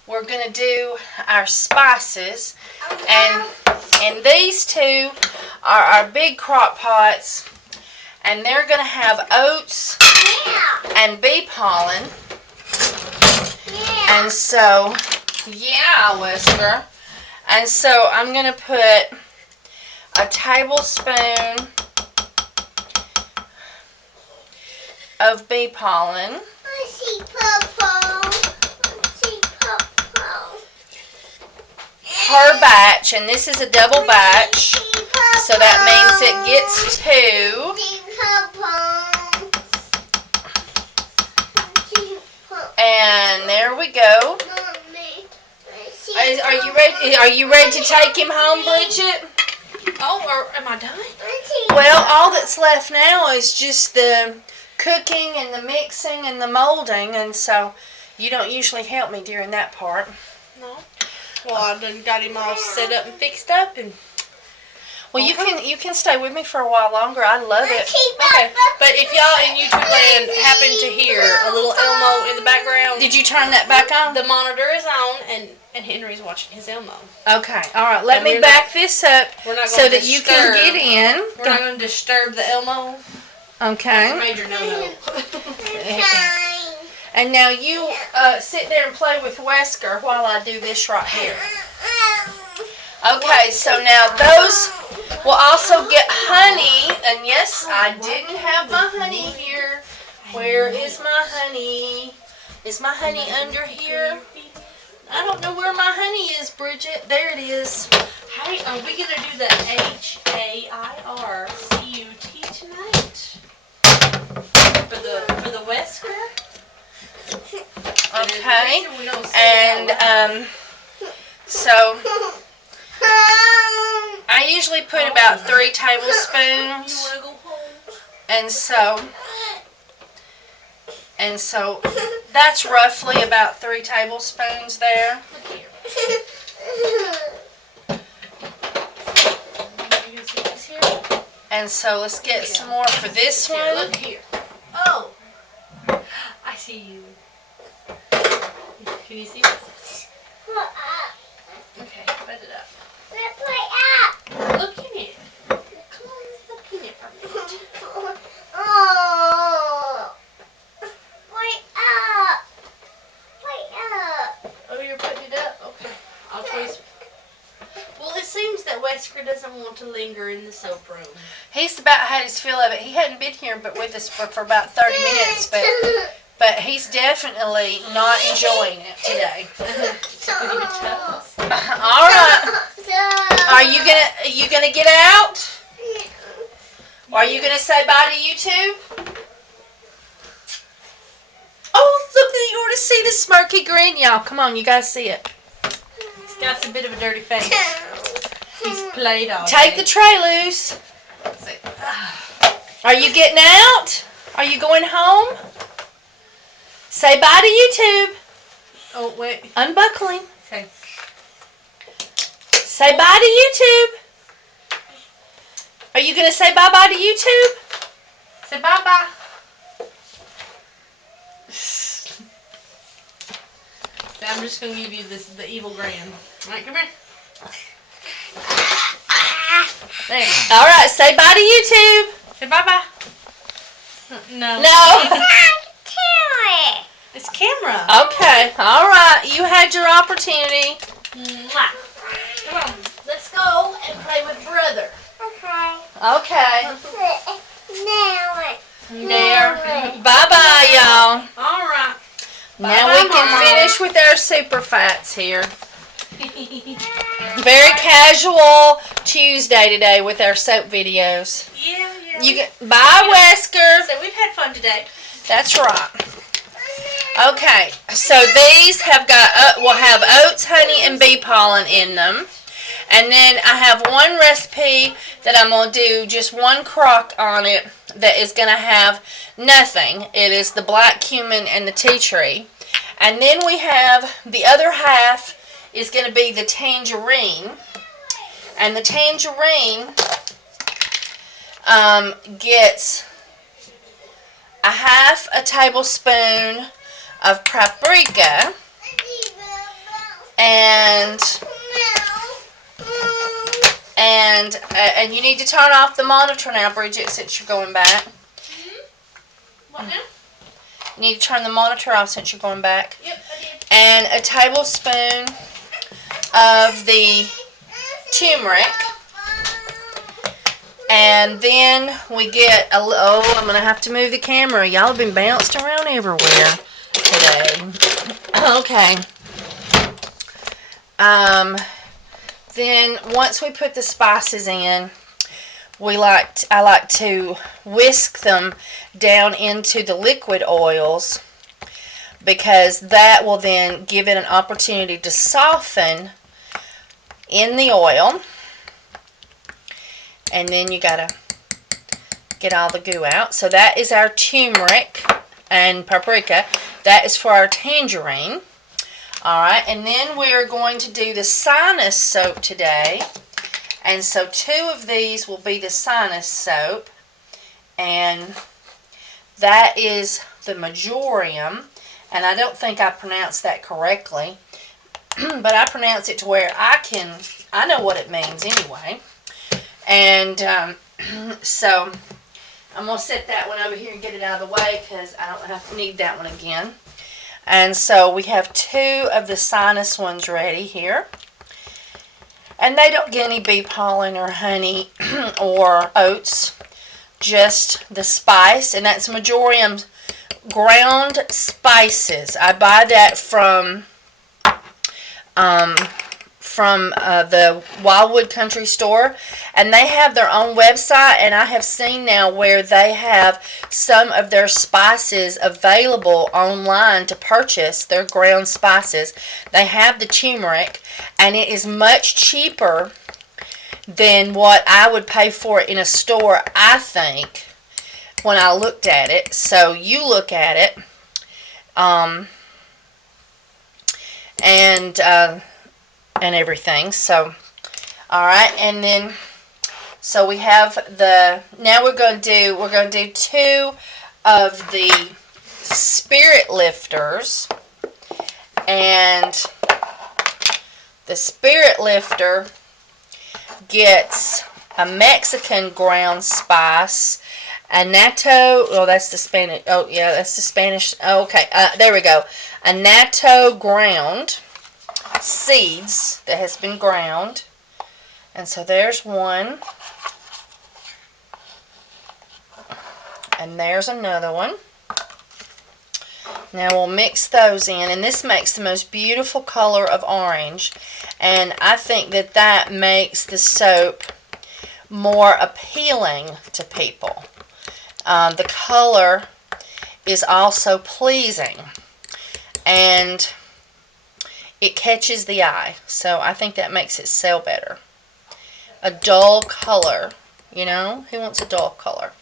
we're going to do our spices. And these 2 are our big crock pots. And they're going to have oats and bee pollen. And so Yeah, Whisker. And so I'm going to put a tablespoon of bee pollen. I see purple. I see purple. Per batch, and this is a double batch, so that means it gets 2. And there we go. Are you ready? Are you ready to take him home, Bridget? Oh, or am I done? Well, all that's left now is just the cooking and the mixing and the molding, and so you don't usually help me during that part. No. Well, I done got him all set up and fixed up, and Well, you can stay with me for a while longer. I love it. okay. But if y'all in YouTube land happen to hear a little Elmo in the background, Did you turn that back on? the monitor is on, and Henry's watching his Elmo. Okay. All right. Let And me we're back this up We're not so going that to you can get in. We're not going to disturb the Elmo. Okay. Major no-no. And now you sit there and play with Wesker while I do this right here. Okay, so now those will also get honey. And yes, I didn't have my honey here. Where is my honey? Is my honey under here? I don't know where my honey is, Bridget. There it is. Hey, are we going to do the HAIRCUT tonight? For the Wesker? Okay. And so I usually put about 3 tablespoons. You want to go home? And so that's roughly about 3 tablespoons there. Look here. You can see this here? And so let's get some more for this Here, one. look here. Oh! I see you. Can you see this? Okay, put it up. Look in it. Come on, look in it for a minute. Oh, you're putting it up? Okay. I'll twist. Well, it seems that Wesker doesn't want to linger in the soap room. He's about had his fill of it. He hadn't been here but with us for about 30 minutes, but he's definitely not enjoying it today. All right. Are you gonna get out? Or are you gonna say bye to YouTube? Oh, look! You want to see the smirky grin, y'all? Come on, you guys see it. He's got a bit of a dirty face. He's played all Take day. the tray loose. Are you getting out? Are you going home? Say bye to YouTube. Oh, wait. Unbuckling. Okay. Say bye to YouTube. Are you going to say bye-bye to YouTube? Say bye-bye. I'm just going to give you the evil grin. All right, come here. There. All right, say bye to YouTube. Say bye-bye. No. No. It's camera. Okay, all right. You had your opportunity. Mwah. Come on. Let's go and play with brother. Okay. There. Bye-bye, y'all. All right. Now we can Mama. finish with our super fats here. Very casual Tuesday today with our soap videos. Yeah. You get bye, Wesker. So we've had fun today. That's right. Okay, so these have got will have oats, honey, and bee pollen in them. And then I have one recipe that I'm going to do just one crock on it that is going to have nothing. It is the black cumin and the tea tree. And then we have the other half is going to be the tangerine. And the tangerine gets a half a tablespoon of paprika and you need to turn off the monitor now, Bridget, since you're going back. What now? You need to turn the monitor off since you're going back. Yep, I did. and a tablespoon of the turmeric. And then we get a little, oh, I'm going to have to move the camera. Y'all have been bounced around everywhere today. Okay. Then once we put the spices in, I like to whisk them down into the liquid oils, because that will then give it an opportunity to soften in the oil. And then you gotta get all the goo out. So that is our turmeric and paprika. That is for our tangerine. Alright, and then we're going to do the sinus soap today. And so 2 of these will be the sinus soap. And that is the majorium. And I don't think I pronounced that correctly. But I pronounce it to where I know what it means anyway. And so I'm going to set that one over here and get it out of the way, because I don't need that one again. And so we have 2 of the sinus ones ready here. And they don't get any bee pollen or honey or oats, just the spice. And that's majorium ground spices. I buy that from the Wildwood Country Store, and they have their own website, and I have seen now where they have some of their spices available online to purchase, their ground spices. They have the turmeric, and it is much cheaper than what I would pay for it in a store, I think, when I looked at it. So you look at it, and everything. So, alright, and then, so we have now we're going to do 2 of the spirit lifters. And the spirit lifter gets a Mexican ground spice, annatto. Oh, that's the Spanish. Oh, yeah, that's the Spanish. Oh, okay, there we go. Annatto ground seeds that has been ground. And so there's one. And there's another one. Now we'll mix those in, and this makes the most beautiful color of orange, and I think that that makes the soap more appealing to people. The color is also pleasing, and it catches the eye, so I think that makes it sell better. A dull color, you know, who wants a dull color?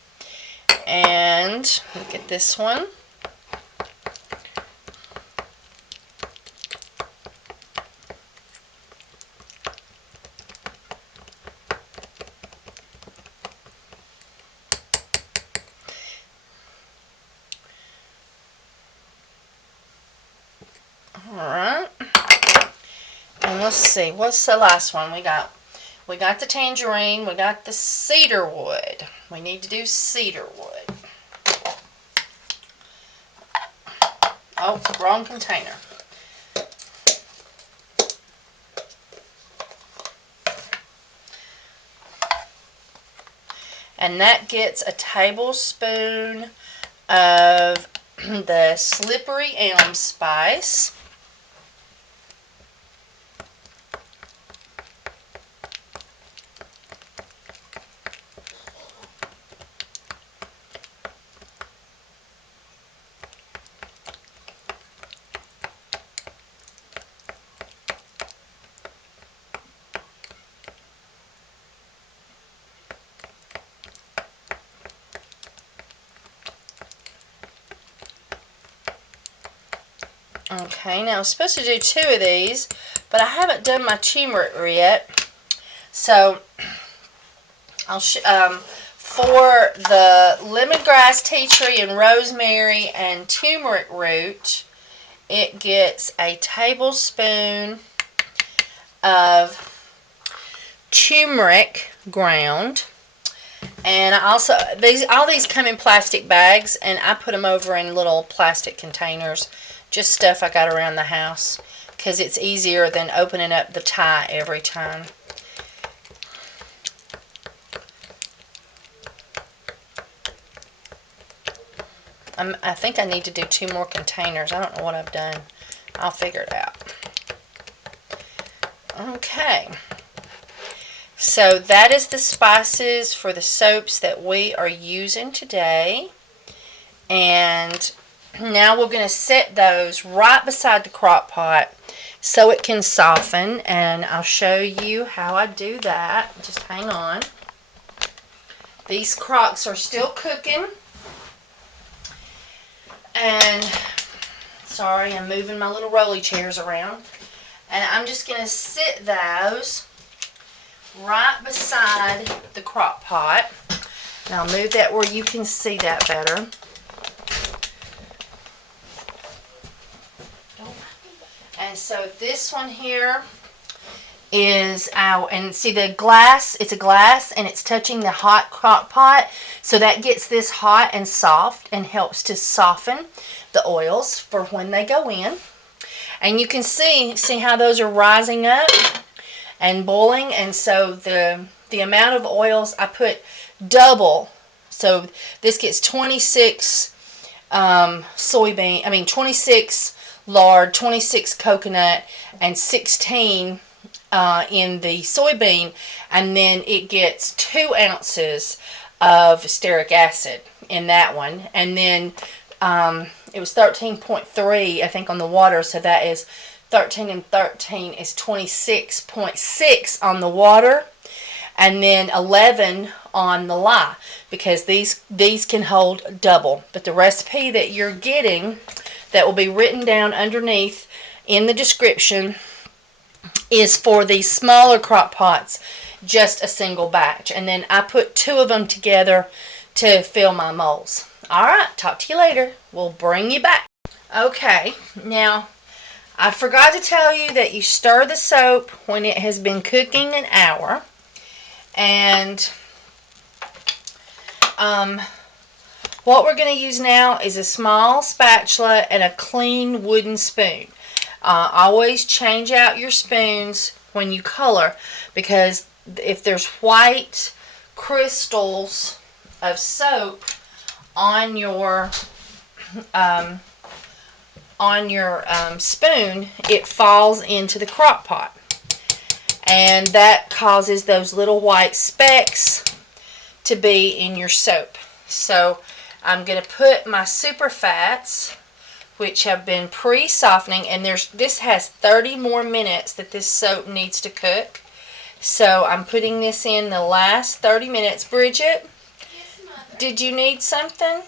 And look at this one. Alright, and let's see, what's the last one we got? We got the tangerine, we got the cedar wood. We need to do cedar wood. Oh, wrong container. And that gets a tablespoon of the slippery elm spice. Okay, now I'm supposed to do 2 of these, but I haven't done my turmeric yet. So, I'll for the lemongrass, tea tree, and rosemary and turmeric root, it gets a tablespoon of turmeric ground. And I also, all these come in plastic bags, and I put them over in little plastic containers Just stuff I got around the house, because it's easier than opening up the tie every time. I think I need to do 2 more containers. I don't know what I've done. I'll figure it out. Okay. So that is the spices for the soaps that we are using today. And now we're going to set those right beside the crock pot so it can soften. And I'll show you how I do that. Just hang on. These crocks are still cooking. And, sorry, I'm moving my little rolly chairs around. And I'm just going to sit those right beside the crock pot. And I'll move that where you can see that better. And so this one here is our, and see the glass, it's a glass and it's touching the hot crock pot. So that gets this hot and soft and helps to soften the oils for when they go in. And you can see how those are rising up and boiling. And so the amount of oils I put double. So this gets 26 26 lard, 26 coconut, and 16 in the soybean, and then it gets 2 ounces of stearic acid in that one, and then it was 13.3 I think on the water, so that is 13 and 13 is 26.6 on the water, and then 11 on the lye, because these can hold double. But the recipe that you're getting, that will be written down underneath in the description, is for these smaller crock pots, just a single batch. And then I put 2 of them together to fill my molds. Alright, talk to you later. We'll bring you back. Okay, now I forgot to tell you that you stir the soap when it has been cooking an hour. And what we're going to use now is a small spatula and a clean wooden spoon. Always change out your spoons when you color, because if there's white crystals of soap on your spoon, it falls into the crock pot, and that causes those little white specks to be in your soap. So I'm going to put my super fats, which have been pre-softening, and this has 30 more minutes that this soap needs to cook. So I'm putting this in the last 30 minutes. Bridget, Yes, Mother. did you need something?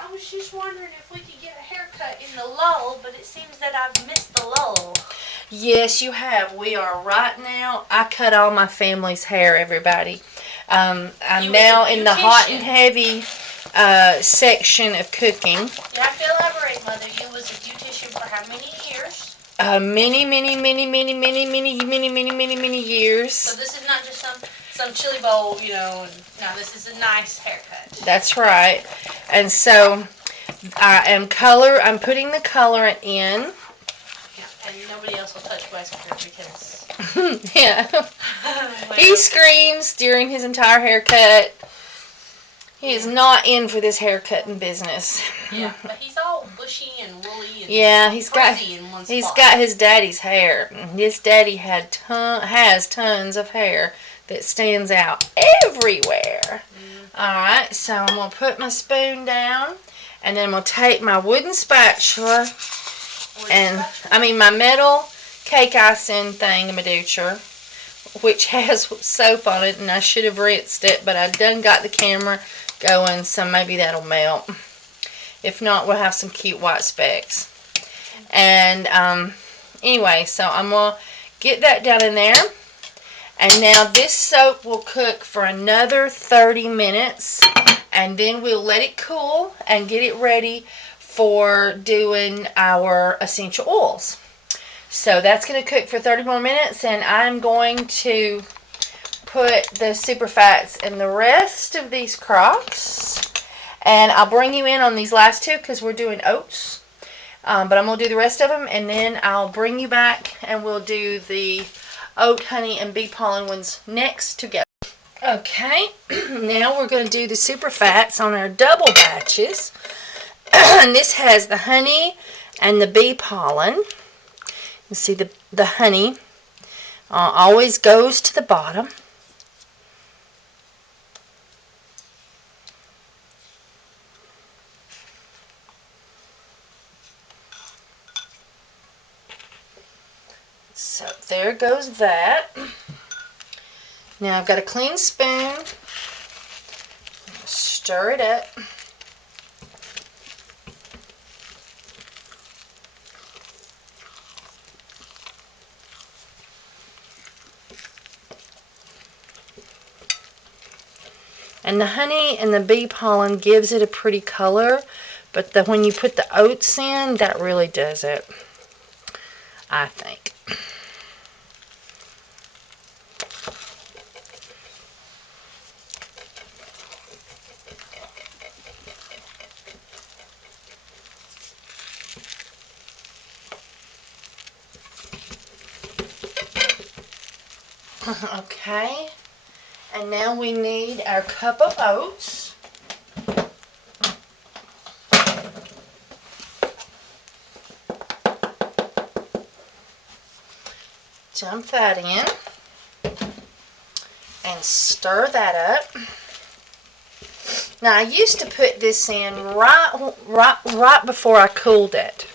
I was just wondering if we could get a haircut in the lull, but it seems that I've missed the lull. Yes, you have. We are right now. I cut all my family's hair, everybody. I'm now in the hot and heavy section of cooking. You have to elaborate, Mother. You was a beautician for how many years? Many years. So this is not just some chili bowl, no, this is a nice haircut. That's right. And so I'm putting the colorant in. Yeah, and nobody else will touch Wesker because Yeah. well, He screams during his entire haircut. He is not in for this haircutting business. yeah, but he's all bushy and woolly and Yeah, he's got in one he's spot. got his daddy's hair. His daddy has tons of hair that stands out everywhere. Alright, so I'm going to put my spoon down, and then I'm going to take my wooden spatula, my metal cake icing thingamadoocher, which has soap on it, and I should have rinsed it, but I done got the camera going, so maybe that'll melt. If not, we'll have some cute white specks. And anyway, so I'm going to get that down in there. And now this soap will cook for another 30 minutes, and then we'll let it cool and get it ready for doing our essential oils. So that's going to cook for 30 more minutes, and I'm going to put the super fats in the rest of these crocks. And I'll bring you in on these last 2 because we're doing oats. But I'm going to do the rest of them, and then I'll bring you back, and we'll do the oat, honey, and bee pollen ones next together. Okay, now we're going to do the super fats on our double batches. And this has the honey and the bee pollen. You see the honey always goes to the bottom. So there goes that. Now I've got a clean spoon. Stir it up. And the honey and the bee pollen gives it a pretty color, but when you put the oats in, that really does it, I think. Okay, and now we need our cup of oats. Dump that in and stir that up. Now I used to put this in right before I cooled it,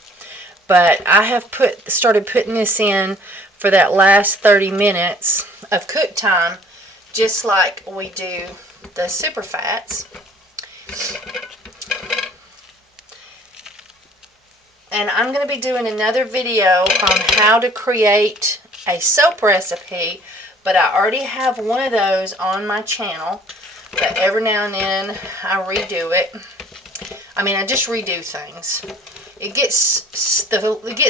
but I have started putting this in for that last 30 minutes of cook time, just like we do the super fats. And I'm going to be doing another video on how to create a soap recipe, but I already have one of those on my channel, but every now and then I redo it. I mean, I just redo things. It gets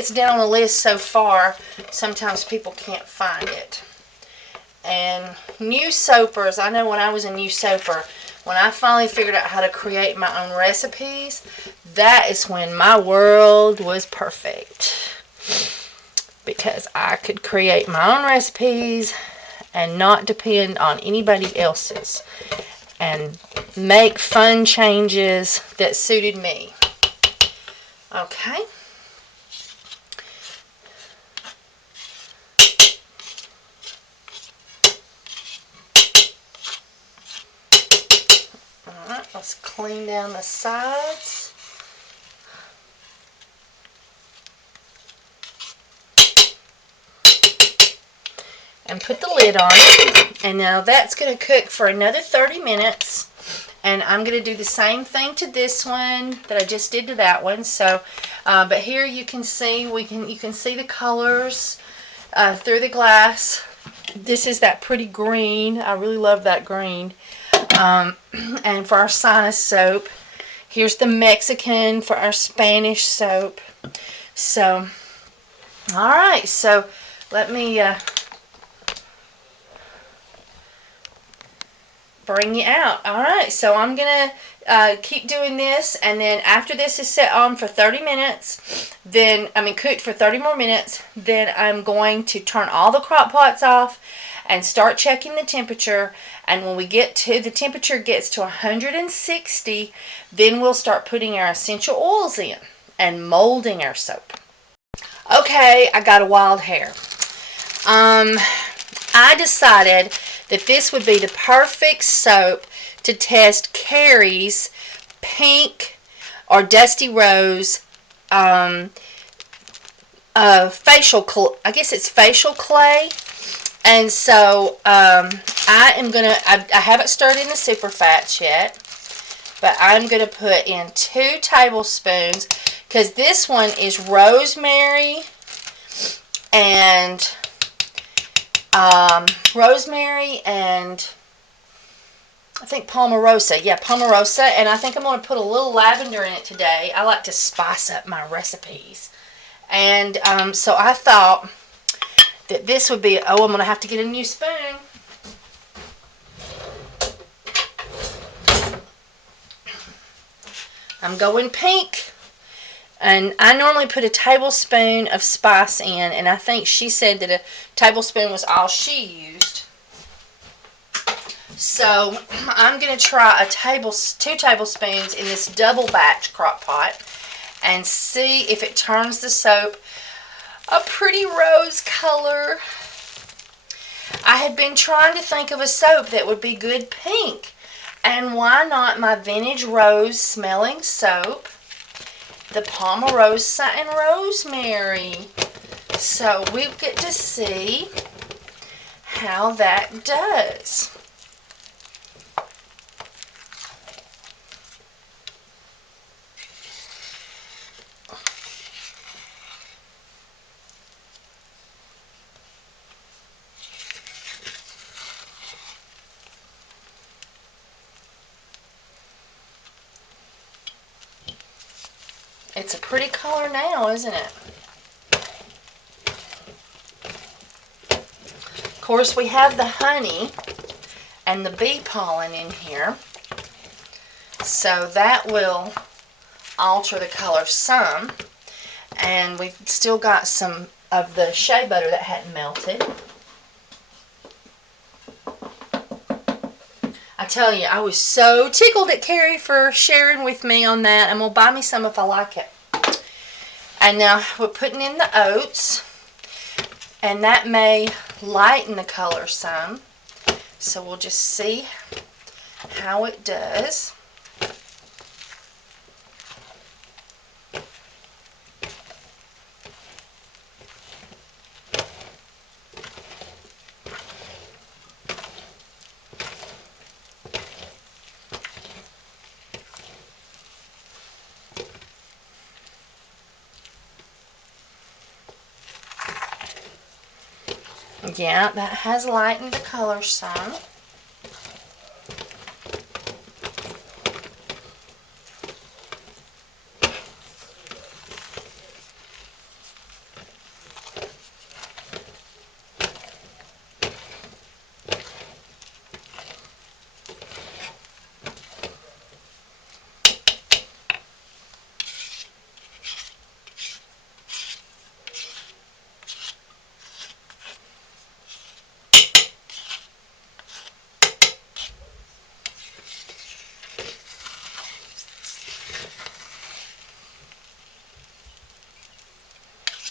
down the list so far, sometimes people can't find it. And new soapers, I know when I was a new soaper, when I finally figured out how to create my own recipes, that is when my world was perfect. Because I could create my own recipes and not depend on anybody else's, and make fun changes that suited me. Okay. Alright, let's clean down the sides. And put the lid on it. And now that's going to cook for another 30 minutes. And I'm going to do the same thing to this one that I just did to that one. So, but here you can see, you can see the colors through the glass. This is that pretty green. I really love that green. And for our sinus soap, here's the Mexican for our Spanish soap. So, all right. So let me bring you out. Alright, so I'm going to keep doing this, and then after this is set on for 30 minutes, then, cooked for 30 more minutes, then I'm going to turn all the crock pots off and start checking the temperature, and when the temperature gets to 160, then we'll start putting our essential oils in and molding our soap. Okay, I got a wild hair. I decided that this would be the perfect soap to test Carrie's pink or dusty rose facial clay. I guess it's facial clay. And so I haven't stirred in the super fats yet, but I'm going to put in 2 tablespoons, because this one is rosemary and I think Palmarosa. Yeah, Palmarosa. And I think I'm going to put a little lavender in it today. I like to spice up my recipes. And so I thought that this would be, I'm going to have to get a new spoon. I'm going pink. And I normally put a tablespoon of spice in, and I think she said that a tablespoon was all she used. So I'm going to try 2 tablespoons in this double batch crock pot and see if it turns the soap a pretty rose color. I had been trying to think of a soap that would be good pink, and why not my vintage rose smelling soap, the Pomerose Satin Rosemary. So we get to see how that does. It's a pretty color now, isn't it? Of course, we have the honey and the bee pollen in here, so that will alter the color some. And we've still got some of the shea butter that hadn't melted. I tell you, I was so tickled at Carrie for sharing with me on that. I'm going to buy me some if I like it. And now we're putting in the oats, and that may lighten the color some. So we'll just see how it does. Yeah, that has lightened the color some.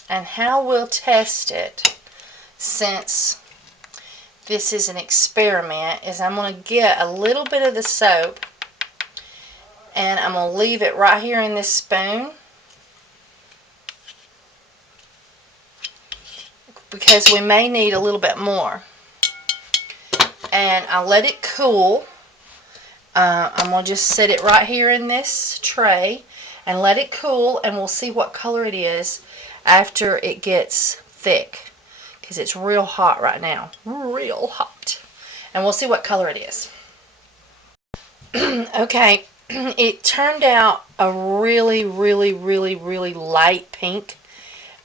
And how we'll test it, since this is an experiment, is I'm going to get a little bit of the soap and I'm going to leave it right here in this spoon, because we may need a little bit more. And I'll let it cool. I'm going to just set it right here in this tray and let it cool, and we'll see what color it is after it gets thick, because it's real hot right now. Real hot. And we'll see what color it is. Okay, it turned out a really, really, really, really light pink.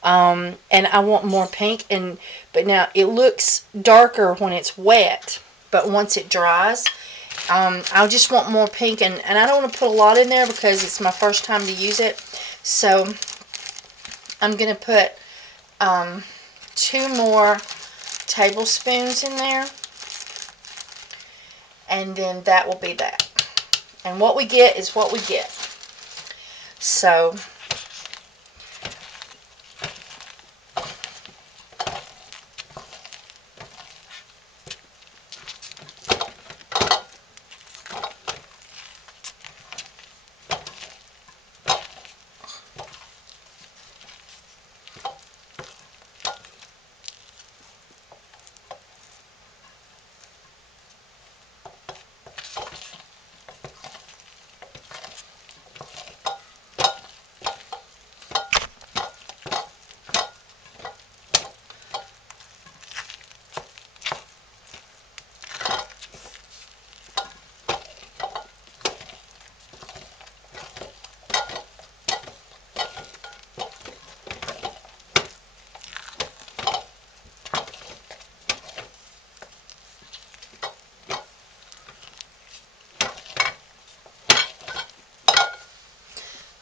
And I want more pink, but now it looks darker when it's wet, but once it dries, I just want more pink, and I don't want to put a lot in there because it's my first time to use it. So I'm going to put 2 more tablespoons in there, and then that will be that. And what we get is what we get. So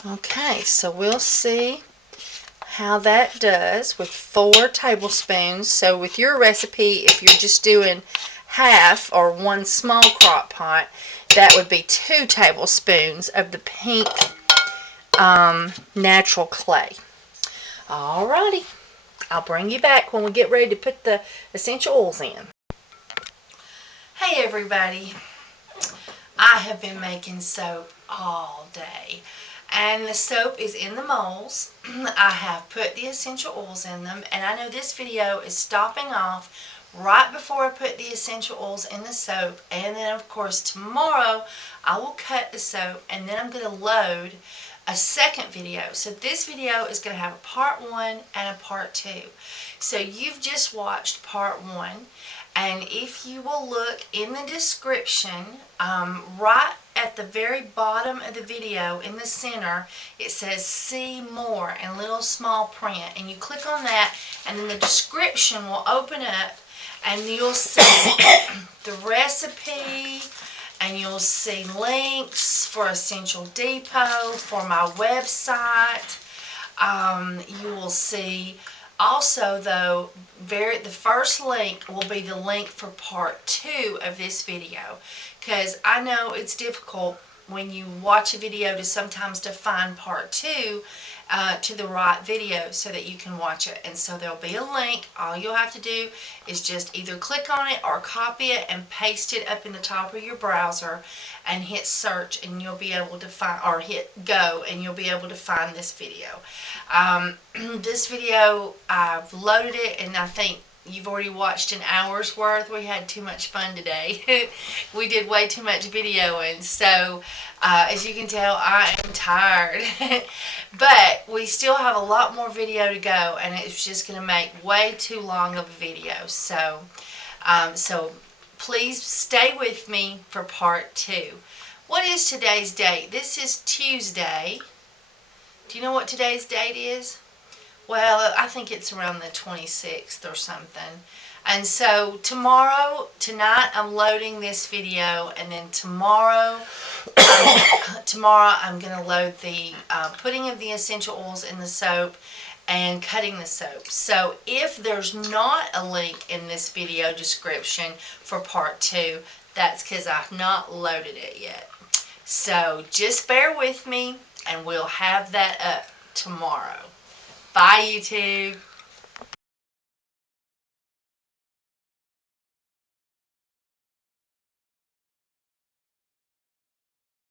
Okay, so we'll see how that does with 4 tablespoons. So with your recipe, if you're just doing half or 1 small crock pot, that would be 2 tablespoons of the pink natural clay. Alrighty, I'll bring you back when we get ready to put the essential oils in. Hey everybody, I have been making soap all day. And the soap is in the molds. I have put the essential oils in them, and I know this video is stopping off right before I put the essential oils in the soap, and then of course tomorrow I will cut the soap, and then I'm going to load a second video. So this video is going to have a part 1 and a part 2. So you've just watched part 1. And if you will look in the description, right at the very bottom of the video in the center, it says see more in little small print. And you click on that, and then the description will open up, and you'll see the recipe, and you'll see links for Essential Depot, for my website. You will see also, though, the first link will be the link for part 2 of this video, because I know it's difficult when you watch a video to sometimes to find part 2 to the right video so that you can watch it. And so there'll be a link. All you'll have to do is just either click on it or copy it and paste it up in the top of your browser and hit search, and you'll be able to find, or hit go, and you'll be able to find this video. This video, I've loaded it, and I think you've already watched an hour's worth. We had too much fun today. We did way too much videoing, so as you can tell, I am tired. But we still have a lot more video to go, and it's just going to make way too long of a video. So, please stay with me for part 2. What is today's date? This is Tuesday. Do you know what today's date is? Well, I think it's around the 26th or something. And so tonight I'm loading this video, and then tomorrow I'm going to load the putting of the essential oils in the soap and cutting the soap. So if there's not a link in this video description for part 2, that's because I've not loaded it yet. So just bear with me, and we'll have that up tomorrow. Bye, YouTube.